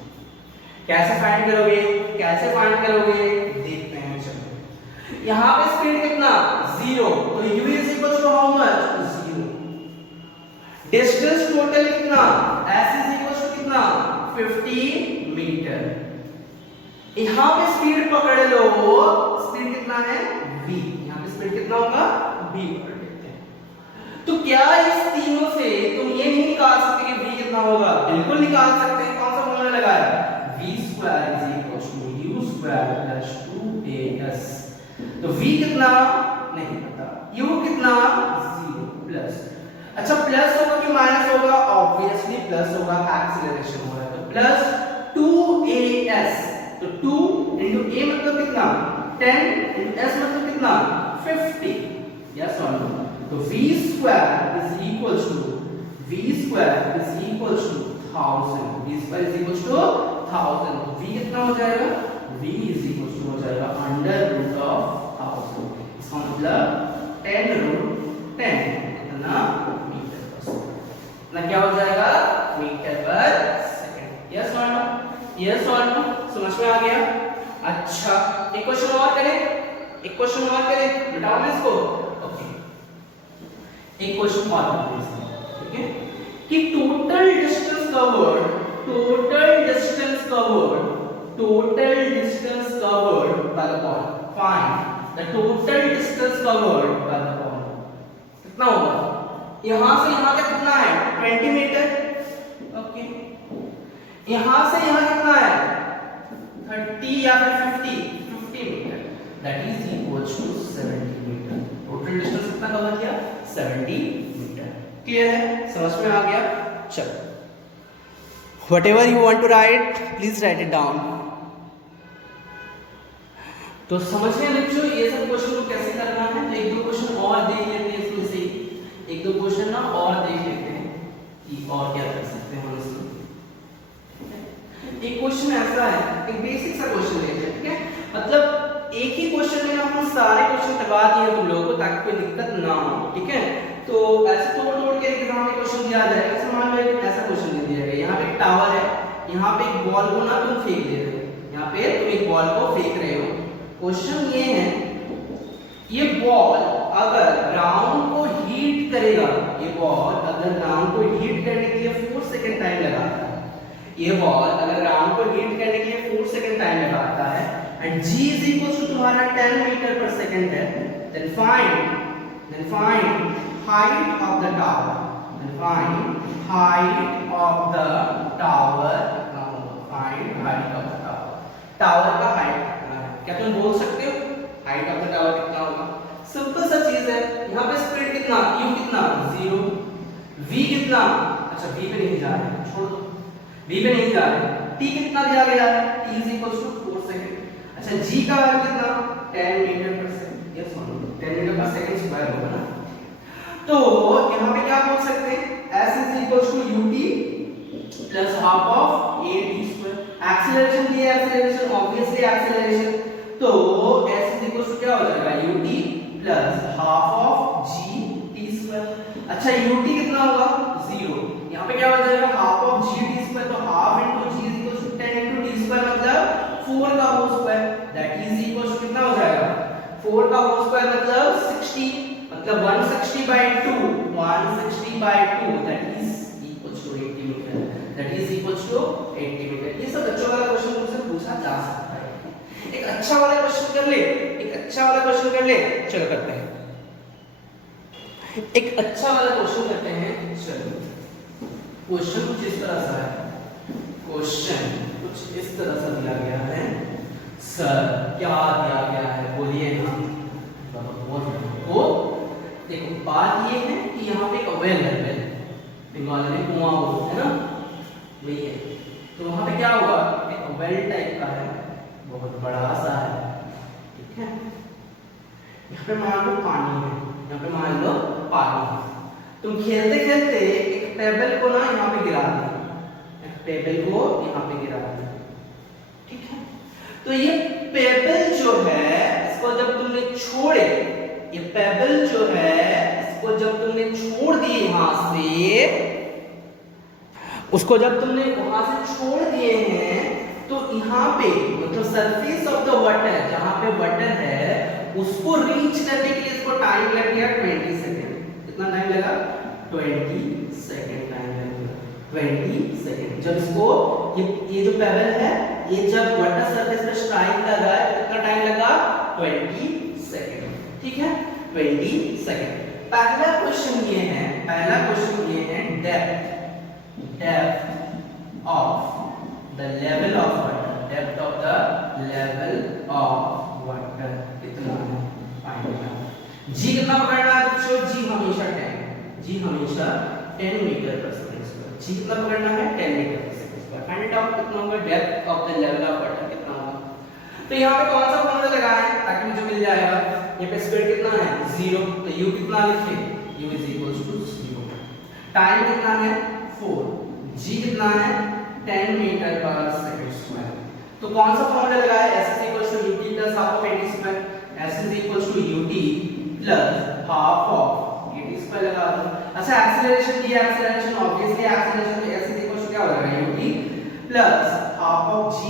कैसे फाइंड करोगे, कैसे फाइंड करोगे देखते हैं। चलो यहाँ पे स्पीड कितना 0, तो u is equal to how much 0। Distance total कितना s is equal to कितना 50 मीटर। यहां पे स्पीड पकड़ लो, स्पीड कितना है v, यहां पे स्पीड कितना होगा v पकड़ लेते हैं। तो क्या इस तीनों से तुम ये नहीं निकाल सकते कि v कितना होगा, बिल्कुल निकाल सकते हैं। कौन सा फॉर्मूला लगाया v square is equal to u square plus 2as। तो v कितना नहीं पता, u कितना 0 प्लस, अच्छा प्लस होगा कि माइनस होगा, ऑब्वियसली प्लस होगा, एक्सीलरेशन हो रहा है तो प्लस 2as तो 2 into a मतलब कितना 10 into s मतलब कितना 50, यस और नो। तो v square is equals to 1000, v square is equals to 1000, तो v कितना हो जाएगा, v is equals to हो जाएगा अंडर रूट ऑफ 1000, इसका मतलब 10 रूट 10 कितना मीटर पर सेकंड, ना क्या हो जाएगा मीटर पर सेकंड, यस और नो, यस और नो, समझ में आ गया। अच्छा एक क्वेश्चन और करें, एक क्वेश्चन और करें, बताओ ना इसको। ओके एक क्वेश्चन और करते हैं इसका, ठीक है, कि total distance covered, total distance covered, total distance covered by the ball, find the total distance covered by the ball, कितना होगा, यहां से यहां तक कितना है 20 मीटर, ओके, यहां से यहां कितना है 30 या फिर 50 metre, that is equals to 70 metre, total distance कितना कवर किया 70 मीटर, क्लियर है, समझ में आ गया। चलो whatever you want to write please write it down। तो समझ में बच्चों ये सब क्वेश्चन को कैसे करना है, तो एक दो क्वेश्चन और देख लेते हैं इसमें से, एक दो क्वेश्चन ना और देख लेते हैं कि और क्या कर सकते हैं हम इसमें। एक क्वेश्चन ऐसा है, एक बेसिक सा क्वेश्चन लेते हैं, ठीक है, मतलब एक ही क्वेश्चन में हम सारे क्वेश्चन करवा दिए तुम लोगों को ताकि कोई दिक्कत ना हो, ठीक है, तो ऐसे तोड़ तोड़ के एग्जाम में क्वेश्चन दिया जाएगा। जैसे मान लो एक ऐसा क्वेश्चन दे दिया गया, यहाँ पे एक टावर है, यहाँ पे एक बॉल को ना तुम फेंक दे रहे हो, यहाँ पे तुम एक बॉल को फेंक रहे हो, क्वेश्चन ये है ये बॉल अगर ग्राउंड को हीट करेगा, ये बॉल अगर ग्राउंड को हीट करने के लिए 4 सेकंड टाइम लगाता है, ये बॉल अगर ग्राउंड को हीट करने के लिए 4 सेकंड टाइम लगाता है and g is equal to तुम्हारा 10 मीटर पर सेकंड है, then find height of the tower, then find height of the tower, find height of the tower, tower का हाइट कितना है, क्या तुम बोल सकते हो हाइट ऑफ द टावर कितना होगा, सिंपल सा चीज है, यहाँ पे स्पीड कितना u कितना 0, v कितना, अच्छा v पे नहीं जा रहे, छोड़ दो v पे नहीं जा रहे, t कितना दिया गया है t is equals to 4 second, अच्छा g का वैल्यू कितना 10 मीटर पर सेकंड, यस 10 मीटर पर सेकंड स्क्वायर होगा ना, तो यहाँ पे क्या बोल सकते हैं s is equals to ut plus half of a t square, acceleration दिया है, एक्सीलरेशन ऑब्वियसली एक्सीलरेशन, तो s is equals to क्या हो जाएगा ut plus half of g t square, अच्छा ut कितना होगा 0, यहाँ पे क्या हो जाएगा half of g t square, तो half into g is equals to 10 into t square मतलब 4 का whole square, that is equals to कितना हो जाएगा 4 का होल स्क्वायर मतलब 60, मतलब 160 by 2, 160 by 2 that is equals to 80 metre, that is equals to 80 metre. ये सब बच्चों वाला क्वेश्चन मुझसे पूछा जा सकता है, एक अच्छा वाला क्वेश्चन कर ले, एक अच्छा वाला क्वेश्चन कर ले, चलो करते हैं, एक अच्छा वाला क्वेश्चन करते हैं, चलो क्वेश्चन कुछ इस तरह सा है, क्वेश्चन कुछ इस तरह सा दिया गया है, सर क्या दिया गया है बोलिए ना, वो देखो बात ये है कि यहाँ पे एक वेल है, वेल बंगाली में कुआं बोलते हैं ना, वही है, तो वहाँ पे क्या होगा एक वेल टाइप का है, बहुत बड़ा सा है, ठीक है, यहाँ पे मान लो पानी है, यहाँ पे मान लो पानी है, तुम खेलते खेलते एक पेबल को ना यहाँ पे गिरा दिया, एक पेबल को यहाँ पे गिरा दिया, ठीक है, तो ये पेबल जो है इसको जब तुमने छोड़े, ये पेबल जो है इसको जब तुमने छोड़ दिए यहां से, उसको जब तुमने वहां से छोड़ दिए हैं, तो यहाँ पे मतलब सरफेस ऑफ द वाटर, जहां पे वाटर है उसको रीच करने के लिए इसको टाइम लग गया 20 सेकंड, कितना टाइम लगा 20 सेकंड टाइम लगा, 20 सेकंड, जब इसको ये जो पेबल है ये जब वाटर सरफेस पे स्ट्राइक कर रहा है कितना टाइम लगा 20 सेकंड, ठीक है 20 सेकंड। पहला क्वेश्चन ये है, पहला क्वेश्चन ये है depth of the level of water, depth of the level of water कितना है फाइंड करना, जी कितना पकड़ना है बच्चों, जी हमेशा 10, जी हमेशा 10 मीटर पर सेकंड स्क्वायर, जी कितना पकड़ना है 10 मीटर पर second square, find it out कितना होगा depth of the level of water कितना होगा, तो यहाँ पे कौन सा फॉर्मूला लगाना है ताकि मुझे मिल जाएगा। यहाँ पे स्पीड कितना है 0, तो u कितना लिखे u is equal to 0। Time कितना है 4, g कितना है 10 मीटर पर सेकंड स्क्वायर। तो कौन सा फॉर्मूला लगाया s is equal to ut plus half of 80 square, s is equal to ut plus half of 80 square लगा दो। अच्छा एक्सीलरेशन की एक्सीलरेशन ऑब्वियसली एक्सीलरेशन में s इज इक्वल टू क्या हो जाएगा ut plus half of g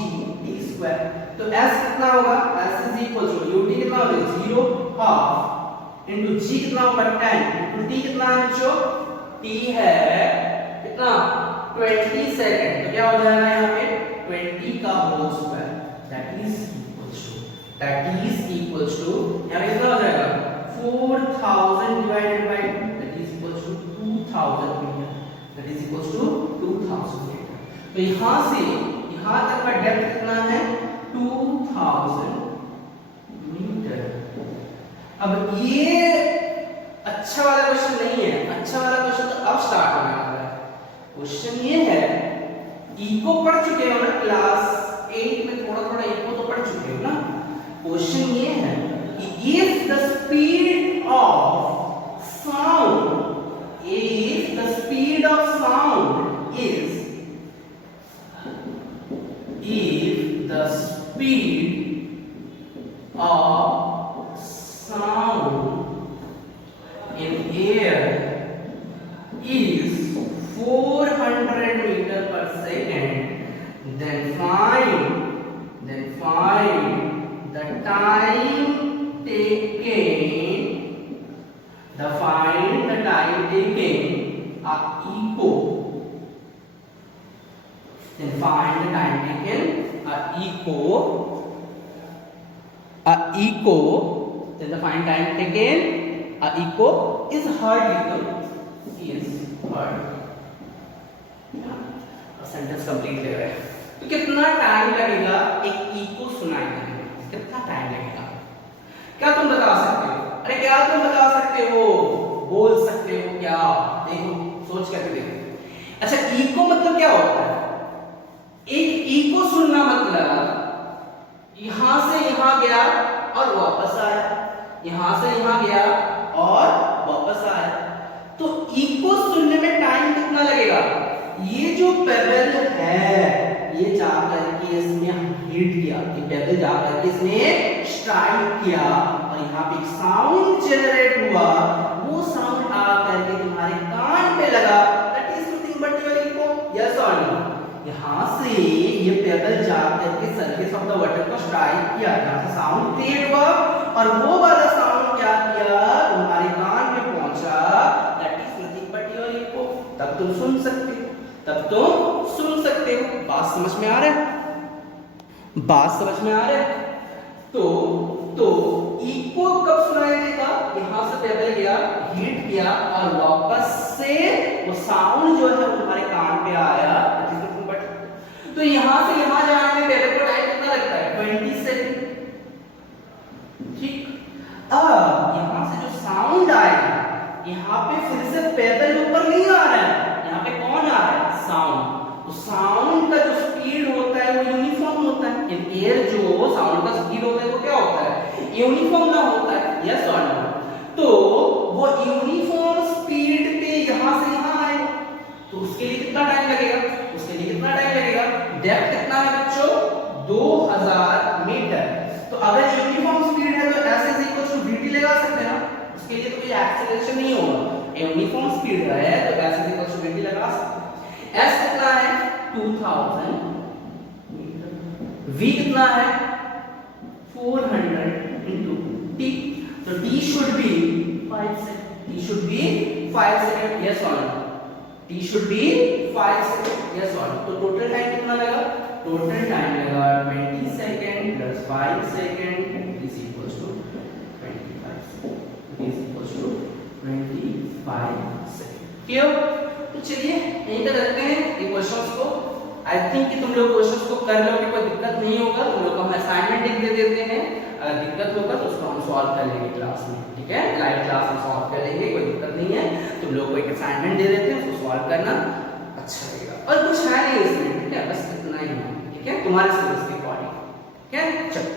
t square. तो s कितना होगा s is equal to ut कितना होगा 0 हाफ इनटू g कितना होगा 10 इनटू t कितना है बच्चों t है कितना 20 सेकंड। तो क्या हो जाएगा यहाँ पे 20 का whole square that is equal to यहाँ पे कितना हो जाएगा 4000 divided by that is equal to 2000 metre, that is equal to 2000 metre. तो यहाँ से यहाँ तक का डेप्थ कितना है 2000 मीटर। अब ये अच्छा वाला क्वेश्चन नहीं है, अच्छा वाला क्वेश्चन तो अब स्टार्ट होने वाला है। क्वेश्चन ये है इको पढ़ चुके हो ना क्लास 8 में, थोड़ा थोड़ा इको तो पढ़ चुके हो ना। क्वेश्चन ये है कि if the speed of sound is if the speed of sound in air is 400 meter per second, then find the time taken, find the time taken a echo, then find the time taken a echo, then the find time taken a echo is heard, sentence complete ले रहे हैं। तो कितना time लगेगा एक eco सुनाई देने में, कितना टाइम लगेगा क्या तुम बता सकते हो? अरे क्या तुम बता सकते हो, बोल सकते हो क्या? देखो सोच करके देखो। अच्छा इको मतलब क्या होता है? एक इको सुनना मतलब यहां से यहां गया और वापस आया, यहां से यहां गया और वापस आया। तो इको सुनने में टाइम कितना लगेगा? ये जो पेबल है ये जाकर के इसने हिट किया, ये पेबल जाकर के इसने स्ट्राइक किया और यहाँ पे एक साउंड जनरेट हुआ, वो साउंड आकर के तुम्हारे कान पे लगा, that is nothing but your echo. Yes और नो? यहाँ से ये पेबल जाकर के सरफेस ऑफ द वाटर को स्ट्राइक किया, यहाँ से साउंड क्रिएट हुआ और वो वाला साउंड क्या किया तुम्हारे कान पे पहुंचा, that is nothing but your echo. तब तुम सुन सकते हो, तब तो सुन सकते हो। बात समझ में आ रहा है? बात समझ में आ रहा है? तो इको कब सुनाई देगा? यहां से पेबल गया, हिट किया और वापस से वो साउंड जो है तुम्हारे कान पे आया। तो यहां से यहां जाने में पेबल को टाइम कितना लगता है? 20 सेकंड। ठीक। अब यहां से जो साउंड आएगा यहां पे फिर से पेबल ऊपर नहीं आ रहा है, यहाँ पे कौन आ रहा है? साउंड। तो साउंड का जो स्पीड होता है वो यूनिफॉर्म होता है। इन एयर जो साउंड का स्पीड होता है वो क्या होता है? यूनिफॉर्म ना होता है। यस और नो? तो वो यूनिफॉर्म स्पीड पे यहां से यहां आए तो उसके लिए कितना टाइम लगेगा? डेप्थ कितना है बच्चों? 2000 मीटर। तो अगर यूनिफॉर्म स्पीड है तो s is equal to vt लगा सकते हैं ना, उसके लिए तो कोई एक्सीलरेशन नहीं होगा। यूनिफॉर्म स्पीड है तो s is equal to vt लगा सकते हैं। s कितना है? 2000 मीटर। v कितना है? 400 into t। तो t should be 5 second. t should be 5 second. Yes और no? t should be 5 second. Yes और नो? तो टोटल टाइम कितना लगा? टोटल टाइम लगा 20 second plus 5 second is equal to 25 is equal to 25 second. Clear? तो चलिए यहीं पे रखते हैं ये क्वेश्चंस को। आई थिंक कि तुम लोग क्वेश्चंस को कर लोगे, कोई दिक्कत नहीं होगा। तुम लोग को हम असाइनमेंट लिख दे देते हैं, अगर दिक्कत होगा तो उसको हम सॉल्व कर लेंगे क्लास में। ठीक है, लाइव क्लास में सॉल्व कर लेंगे, कोई दिक्कत नहीं है। तुम लोग को एक असाइनमेंट दे देते हैं, उसको सॉल्व करना अच्छा लगेगा। और कुछ है नहीं इसमें, ठीक है, बस इतना ही है। ठीक है, तुम्हारे सिलेबस के अकॉर्डिंग। ठीक है, चलो।